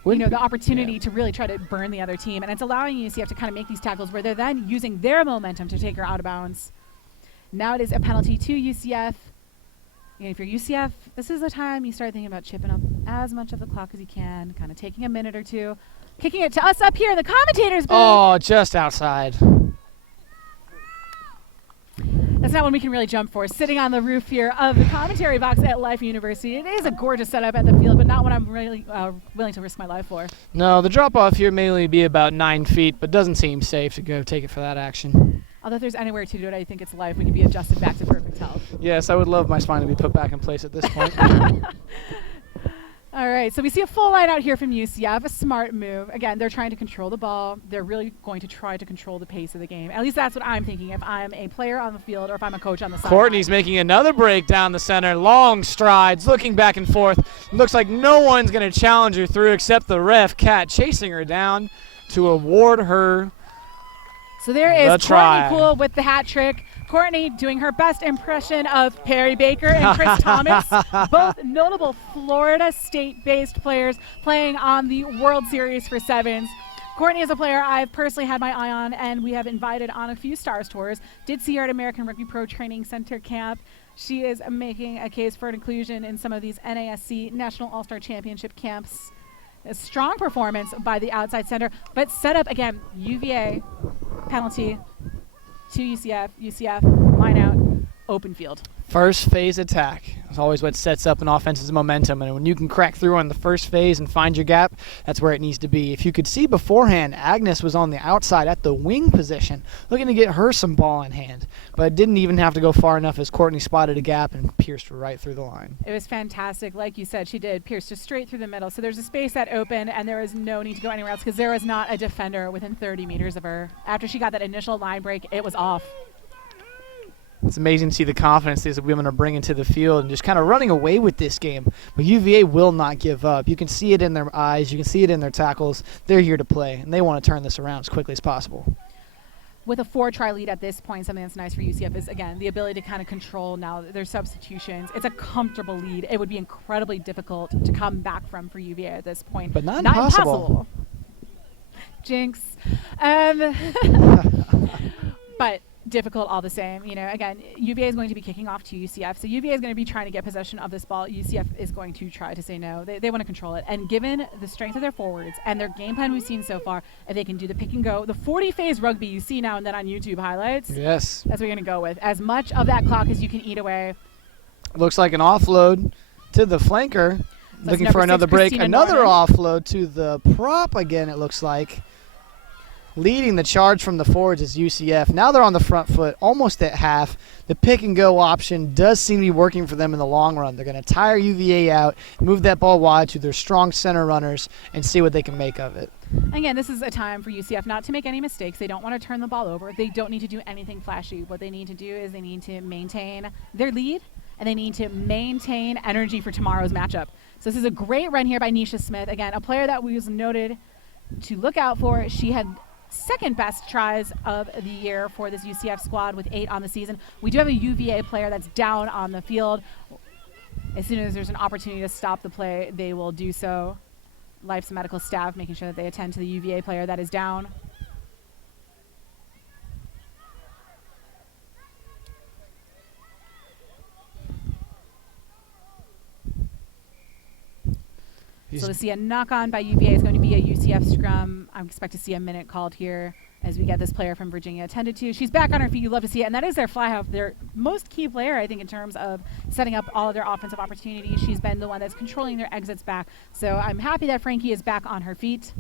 the opportunity to really try to burn the other team. And it's allowing UCF to kind of make these tackles where they're then using their momentum to take her out of bounds. Now it is a penalty to UCF. And if you're UCF, this is the time you start thinking about chipping up as much of the clock as you can, kind of taking a minute or two, kicking it to us up here in the commentators booth. Oh, just outside. That's not one we can really jump for. Sitting on the roof here of the commentary box at Life University. It is a gorgeous setup at the field, but not one I'm really willing to risk my life for. No, the drop-off here may only be about 9 feet, but doesn't seem safe to go take it for that action. Although if there's anywhere to do it, I think it's Life. We can be adjusted back to perfect health. Yes, I would love my spine to be put back in place at this point. All right, so we see a full line out here from UCF, a smart move. Again, they're trying to control the ball. They're really going to try to control the pace of the game. At least that's what I'm thinking if I'm a player on the field or if I'm a coach on the side. Courtney's making another break down the center. Long strides, looking back and forth. Looks like no one's going to challenge her through except the ref, Kat, chasing her down to award her So there is the try. Courtney Poole with the hat trick. Courtney doing her best impression of Perry Baker and Chris Thomas, both notable Florida State-based players playing on the World Series for Sevens. Courtney is a player I've personally had my eye on, and we have invited on a few Stars tours. Did see her at American Rugby Pro Training Center camp. She is making a case for inclusion in some of these NASC National All-Star Championship camps. A strong performance by the outside center, but set up again, UVA, penalty, to UCF, line out, open field. First phase attack is always what sets up an offense's momentum, and when you can crack through on the first phase and find your gap, that's where it needs to be. If you could see beforehand, Agnes was on the outside at the wing position, looking to get her some ball in hand, but didn't even have to go far enough as Courtney spotted a gap and pierced right through the line. It was fantastic. Like you said, she did pierce just straight through the middle. So there's a space that opened, and there was no need to go anywhere else because there was not a defender within 30 meters of her. After she got that initial line break, it was off. It's amazing to see the confidence these women are bringing to the field and just kind of running away with this game. But UVA will not give up. You can see it in their eyes. You can see it in their tackles. They're here to play, and they want to turn this around as quickly as possible. With a 4-try lead at this point, something that's nice for UCF is, again, the ability to kind of control now their substitutions. It's a comfortable lead. It would be incredibly difficult to come back from for UVA at this point. But not impossible. Jinx. But difficult all the same. You know, again, UVA is going to be kicking off to UCF. So UVA is going to be trying to get possession of this ball. UCF is going to try to say no. They want to control it. And given the strength of their forwards and their game plan we've seen so far, if they can do the pick and go, the 40-phase rugby you see now and then on YouTube highlights, yes, that's what you're going to go with. As much of that clock as you can eat away. Looks like an offload to the flanker. So looking for another break. Christina Another Norman. offload to the prop again, it looks like. Leading the charge from the forwards is UCF. Now they're on the front foot, almost at half. The pick-and-go option does seem to be working for them in the long run. They're going to tire UVA out, move that ball wide to their strong center runners, and see what they can make of it. Again, this is a time for UCF not to make any mistakes. They don't want to turn the ball over. They don't need to do anything flashy. What they need to do is they need to maintain their lead, and they need to maintain energy for tomorrow's matchup. So this is a great run here by Nisha Smith. Again, a player that was noted to look out for. She had second best tries of the year for this UCF squad with 8 on the season. We do have a UVA player that's down on the field. As soon as there's an opportunity to stop the play, they will do so. Life's medical staff making sure that they attend to the UVA player that is down. So to see a knock-on by UVA is going to be a UCF scrum. I expect to see a minute called here as we get this player from Virginia attended to. She's back on her feet. You love to see it. And that is their fly half, their most key player, I think, in terms of setting up all of their offensive opportunities. She's been the one that's controlling their exits back. So I'm happy that Frankie is back on her feet.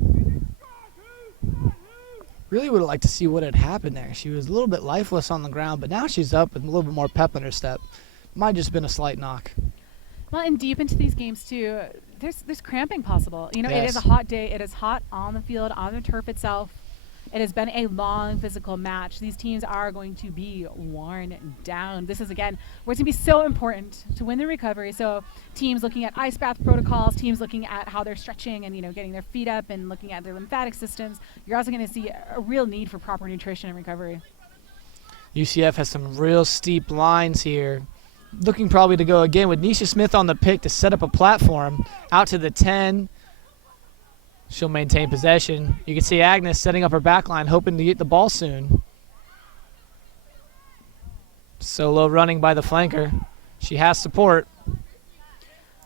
Really would have liked to see what had happened there. She was a little bit lifeless on the ground, but now she's up with a little bit more pep in her step. Might just been a slight knock. Well, and deep into these games, too, there's cramping possible. You know, Yes. It is a hot day. It is hot on the field, on the turf itself. It has been a long physical match. These teams are going to be worn down. This is, again, where it's going to be so important to win the recovery. So teams looking at ice bath protocols, teams looking at how they're stretching and, you know, getting their feet up and looking at their lymphatic systems. You're also going to see a real need for proper nutrition and recovery. UCF has some real steep lines here. Looking probably to go again with Nisha Smith on the pick to set up a platform out to the 10. She'll maintain possession. You can see Agnes setting up her back line, hoping to get the ball soon. Solo running by the flanker. She has support.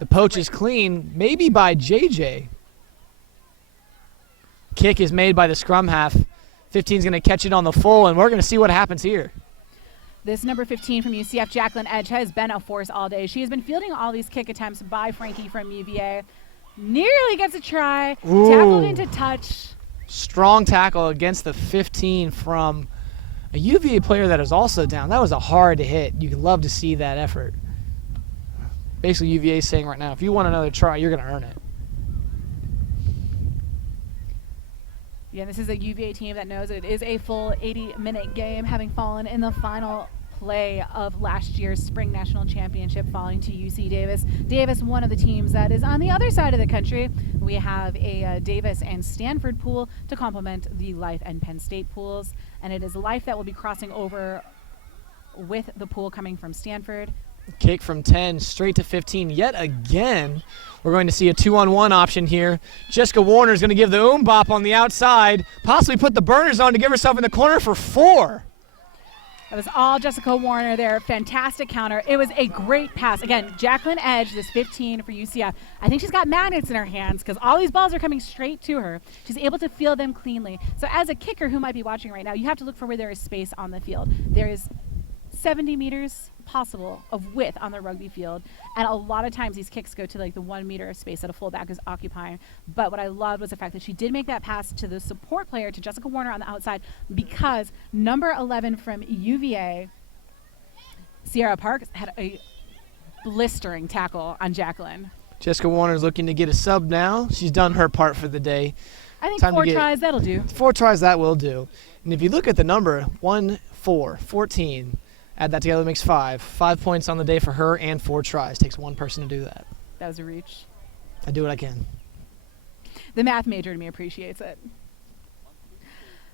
The poach is clean, maybe by JJ. Kick is made by the scrum half. 15's going to catch it on the full, and we're going to see what happens here. This number 15 from UCF, Jacqueline Edge, has been a force all day. She has been fielding all these kick attempts by Frankie from UVA. Nearly gets a try. Ooh. Tackled into touch. Strong tackle against the 15 from a UVA player that is also down. That was a hard hit. You can love to see that effort. Basically, UVA is saying right now, if you want another try, you're going to earn it. Yeah, this is a UVA team that knows that it is a full 80-minute game, having fallen in the final play of last year's Spring National Championship, falling to UC Davis. Davis, one of the teams that is on the other side of the country. We have a Davis and Stanford pool to complement the Life and Penn State pools, and it is Life that will be crossing over with the pool coming from Stanford. Kick from 10 straight to 15 yet again. We're going to see a 2-on-1 option here. Jessica Warner is going to give the bop on the outside, possibly put the burners on to give herself in the corner for 4. That was all Jessica Warner there. Fantastic counter. It was a great pass. Again, Jacqueline Edge, this 15 for UCF. I think she's got magnets in her hands because all these balls are coming straight to her. She's able to field them cleanly. So as a kicker who might be watching right now, you have to look for where there is space on the field. There is 70 meters possible of width on the rugby field, and a lot of times these kicks go to like the 1 meter of space that a fullback is occupying. But what I loved was the fact that she did make that pass to the support player, to Jessica Warner on the outside, because number 11 from UVA, Sierra Parks, had a blistering tackle on Jacqueline. Jessica Warner's looking to get a sub now. She's done her part for the day. I think 4 tries, that'll do. 4 tries, that will do. And if you look at the number, 1, 4, 14, add that together makes 5. 5 points on the day for her and 4 tries. Takes one person to do that. That was a reach. I do what I can. The math major in me appreciates it.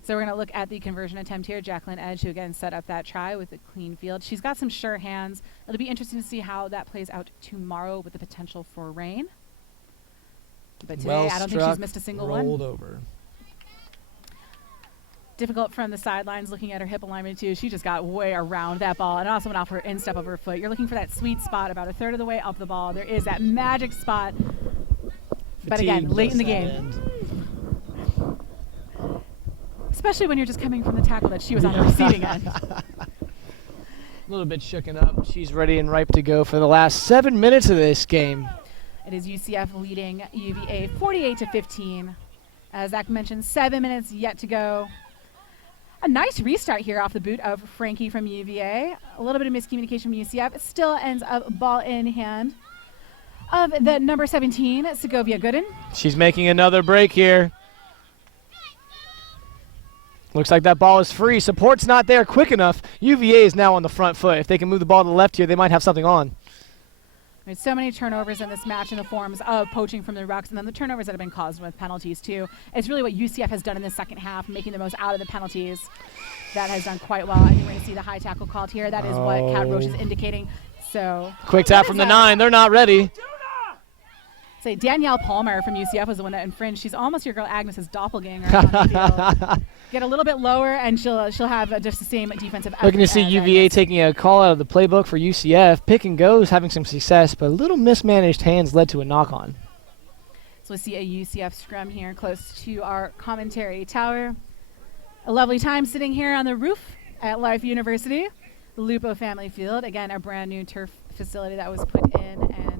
So we're going to look at the conversion attempt here. Jacqueline Edge, who again set up that try with a clean field. She's got some sure hands. It'll be interesting to see how that plays out tomorrow with the potential for rain. But today, Well I don't think she's missed a single rolled one. over. Difficult from the sidelines looking at her hip alignment too. She just got way around that ball and also went off her instep of her foot. You're looking for that sweet spot about a third of the way up the ball. There is that magic spot. But again, late in the game. Especially when you're just coming from the tackle that she was on the receiving end. A little bit shooken up. She's ready and ripe to go for the last 7 minutes of this game. It is UCF leading UVA 48-15. As Zach mentioned, 7 minutes yet to go. A nice restart here off the boot of Frankie from UVA. A little bit of miscommunication from UCF. It still ends up ball in hand of the number 17, Segovia Gooden. She's making another break here. Looks like that ball is free. Support's not there quick enough. UVA is now on the front foot. If they can move the ball to the left here, they might have something on. There's so many turnovers in this match in the forms of poaching from the rucks, and then the turnovers that have been caused with penalties too. It's really what UCF has done in the second half, making the most out of the penalties. That has done quite well. I think we're going to see the high tackle called here. That is what Kat Roche is indicating. So quick tap from the 9. They're not ready. Say Danielle Palmer from UCF was the one that infringed. She's almost your girl Agnes's doppelganger on the field. Get a little bit lower, and she'll have just the same defensive effort. Looking to see UVA taking a call out of the playbook for UCF. Pick and go is having some success, but a little mismanaged hands led to a knock-on. So we see a UCF scrum here close to our commentary tower. A lovely time sitting here on the roof at Life University. The Lupo Family Field. Again, a brand new turf facility that was put in and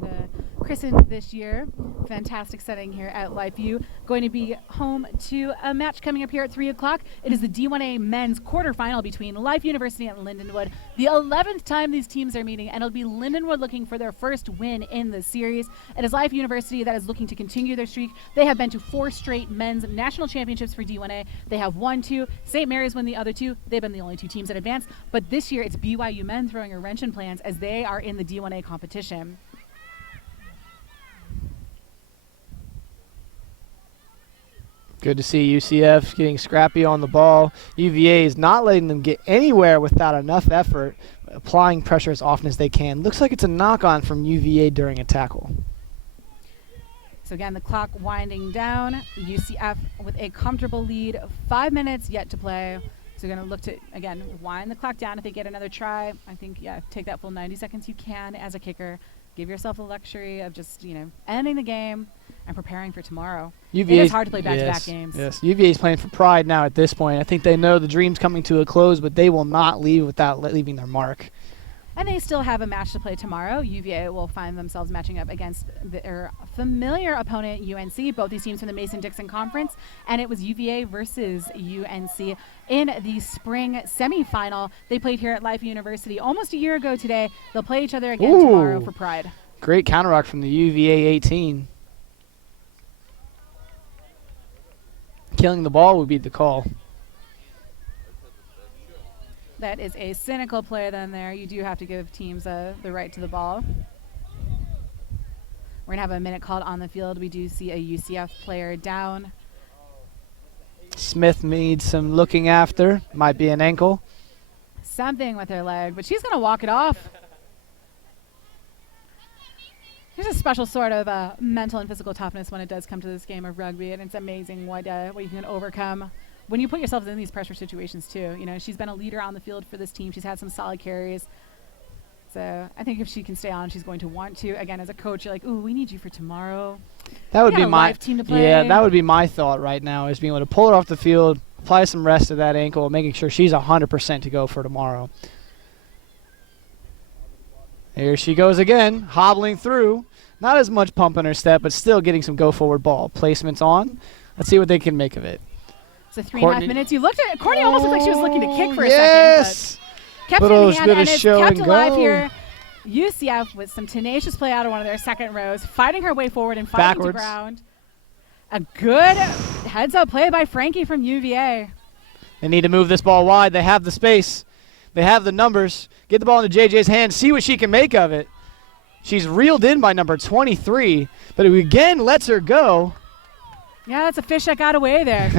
christened this year. Fantastic setting here at Life U. Going to be home to a match coming up here at 3 o'clock. It is the D1A men's quarterfinal between Life University and Lindenwood. The 11th time these teams are meeting, and it'll be Lindenwood looking for their first win in the series. It is Life University that is looking to continue their streak. They have been to 4 straight men's national championships for D1A. They have won 2. St. Mary's won the other 2. They've been the only 2 teams that advanced. But this year, it's BYU men throwing a wrench in plans as they are in the D1A competition. Good to see UCF getting scrappy on the ball. UVA is not letting them get anywhere without enough effort, applying pressure as often as they can. Looks like it's a knock-on from UVA during a tackle. So again, the clock winding down. UCF with a comfortable lead. 5 minutes yet to play. So we're going to look to, again, wind the clock down if they get another try. I think, yeah, take that full 90 seconds you can as a kicker. Give yourself the luxury of just, ending the game and preparing for tomorrow. It is hard to play back-to-back games. Yes, UVA is playing for pride now at this point. I think they know the dream's coming to a close, but they will not leave without leaving their mark. And they still have a match to play tomorrow. UVA will find themselves matching up against their familiar opponent, UNC, both these teams from the Mason-Dixon Conference. And it was UVA versus UNC in the spring semifinal. They played here at Life University almost a year ago today. They'll play each other again tomorrow for pride. Great counter-rock from the UVA 18. Killing the ball would be the call. That is a cynical play then there. You do have to give teams the right to the ball. We're going to have a minute called on the field. We do see a UCF player down. Smith needs some looking after. Might be an ankle. Something with her leg, but she's going to walk it off. There's a special sort of mental and physical toughness when it does come to this game of rugby, and it's amazing what you can overcome when you put yourself in these pressure situations too. You know, she's been a leader on the field for this team. She's had some solid carries. So I think if she can stay on, she's going to want to. Again, as a coach, you're like, ooh, we need you for tomorrow. That would be my team to play. Yeah, that would be my thought right now, is being able to pull her off the field, apply some rest to that ankle, making sure she's 100% to go for tomorrow. Here she goes again, hobbling through. Not as much pump in her step, but still getting some go-forward ball. Placements on. Let's see what they can make of it. So 3.5 minutes. You looked at Courtney, almost looked like she was looking to kick for a second. Yes! Kept it in the hand, and it's show kept and alive go. here. UCF with some tenacious play out of one of their second rows, fighting her way forward and fighting to ground. A good heads-up play by Frankie from UVA. They need to move this ball wide. They have the space. They have the numbers. Get the ball into JJ's hands. See what she can make of it. She's reeled in by number 23, but it again lets her go. Yeah, that's a fish that got away there.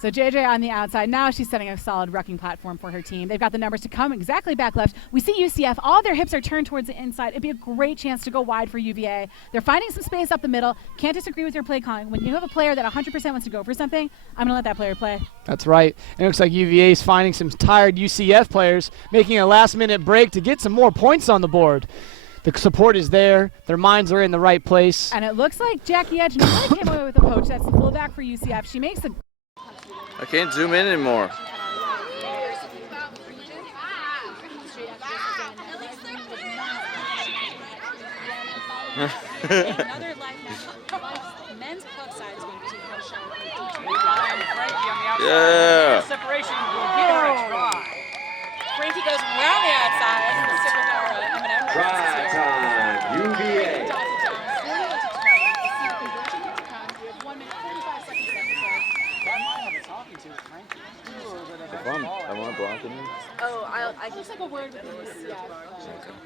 So JJ on the outside. Now she's setting a solid rucking platform for her team. They've got the numbers to come exactly back left. We see UCF. All their hips are turned towards the inside. It'd be a great chance to go wide for UVA. They're finding some space up the middle. Can't disagree with your play calling. When you have a player that 100% wants to go for something, I'm going to let that player play. That's right. And it looks like UVA is finding some tired UCF players, making a last-minute break to get some more points on the board. The support is there. Their minds are in the right place. And it looks like Jackie Edge really came away with a poach. That's the fullback for UCF. She makes a... I can't zoom in anymore. Another live match. Men's club side is going to be taking a shot. Yeah. Separation will get her a try. Frankie goes around the outside. Stick with our M&M. Try time, UVA. I want to block it in. Oh, I just like a word with the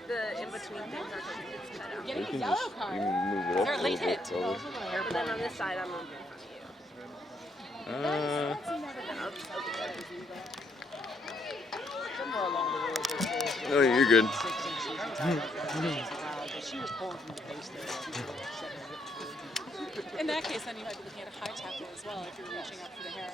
the in between things are cut out. You can just you can move it up They're a late little hit. bit. Probably. But then on this side, I'm looking No, you're good. In that case, then you might be looking at a high tackle as well if you're reaching up for the hair.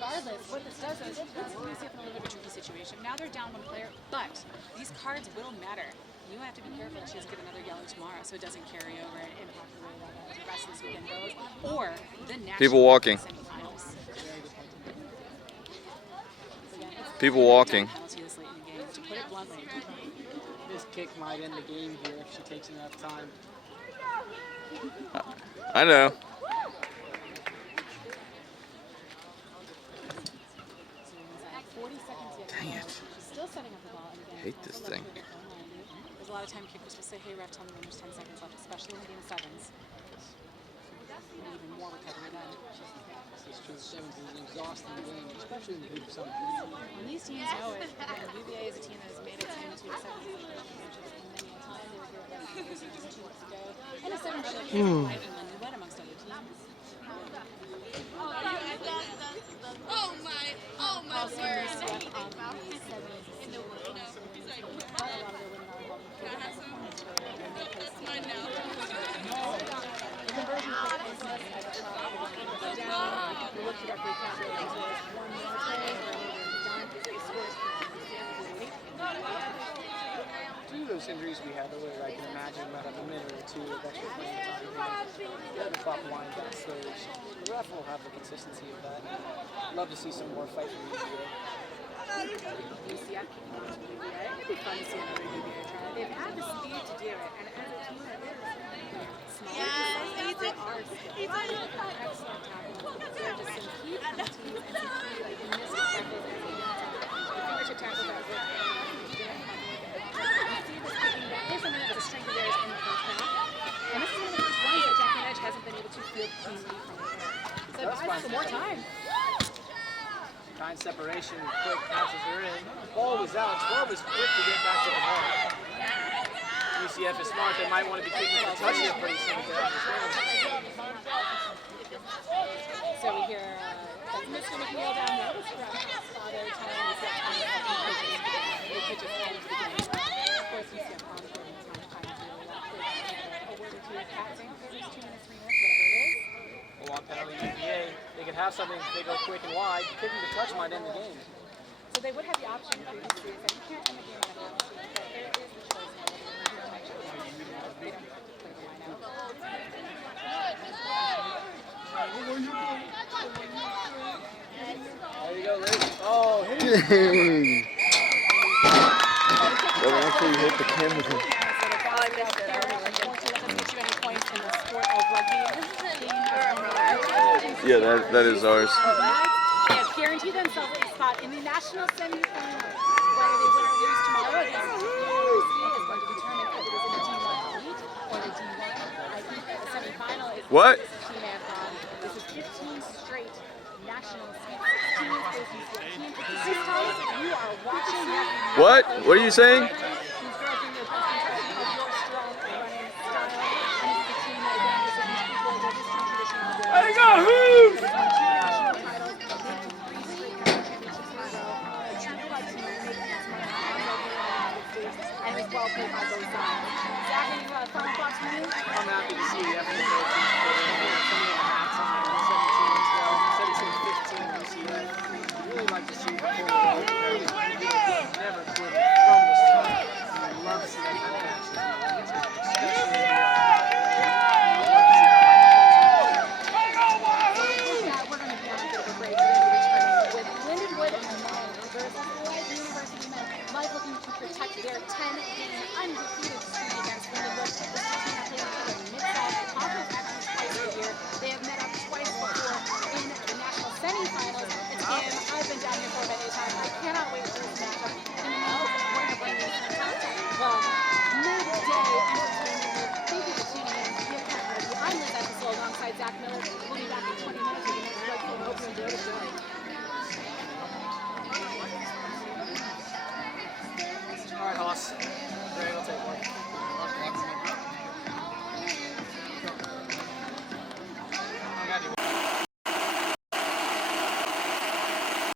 Regardless, what this does is it puts UCF in a little bit of a tricky situation. Now they're down one player, but these cards will matter. You have to be careful that she doesn't get another yellow tomorrow so it doesn't carry over and impact the way that the rest of this weekend goes. Or the national People walking. semifinals. People walking. Penalty this late in the game. To put it bluntly, This kick might end the game here if she takes enough time. I know. Dang it. she's still setting up the ball. And again, Hate this thing. there's a lot of time kickers will say, hey ref, tell me when there's 10 seconds left, especially in the game of sevens. And even more recovery then. This is 7 is an exhausting game, especially in the group of And these teams know it. Again, UVA is a team that has made it into a sevens championship many a time. They were here just 2 weeks ago. And a seven brother fighting and win amongst other teams. Also, UCF on the sevens in the world. A lot of their women are involved in the performance and they play the conversion rate is down. You look at every count, it was 1 more play, done. The scores Two of those injuries we had earlier, I can imagine about a minute or two of extra playing time. Get the clock wind back stage. The ref will have the consistency of that. Love to see some more fight from UVA. UCF came on to UVA. It'd be fun to see another UVA try. They've had the speed to do it, and as a team that is smaller, they are excellent tackles. So just some key penalties and some key like missed tackles as a unit. The fingertip tackles that work. You see this kicking back. There's something that was a strength of theirs in the first half. And this is one of the first ones that Jackie Edge hasn't been able to field cleanly from the air. So it buys some more time. Kind separation, quick passes her in. Ball was out. 12 is quick to get back to the ball. UCF is smart. They might want to be kicking for touches pretty soon. So we hear Miss McNeil down there. What's the father telling us that time the pitches end the game. Of course, UCF on the court and it's not trying to do a lot. have something, they go quick and wide, kicking the touch might end the game. So they would have the option previously that you can't end the game on a penalty, but there is the choice of whether you do make sure they don't have to play the line out. There you go, Liz. Oh, hit it. That actually hit the camera. Going to let them get you any points in the sport of rugby. Yeah, that is ours. They have guaranteed themselves a spot in the national semi-final. Whether they win or lose tomorrow against the University is going to determine if it is in the D1 elite or the D1. I think that the semi-final is What? This is team marathon. This is 15 straight national Sweet 16 versus 15. This time you are watching. What? What are you saying? These girls doing their best impression of your strong running style. And it's the team that again is in equal resistance tradition. There you go, Hoops! And it was well played by both sides. Zach, any final thoughts from you? I'm happy to see the effort of both teams put in here. Coming in at halftime, 17 as well, 17-15 UCF. I'd really like to see the full never quit from the start. I'd love to see that kind of action. Especially We're going to be on a bit of a break. We're going to be returning with Lindenwood men versus Life University men. Life looking to protect their 10-game undefeated streak against Lindenwood. This is a team that plays each other in Mid-South Conference actually twice a year. They have met up twice before in the national semifinals. It's a game I've been down here for many times. I cannot wait for this matchup. And in the meantime, we're going to bring you some fantastic, midday entertainment. Thank you for tuning in to GiftTime Rugby. I'm Liz Epstein alongside Zach Miller. We'll be back in 20 minutes with the next rugby and hope you enjoy the show.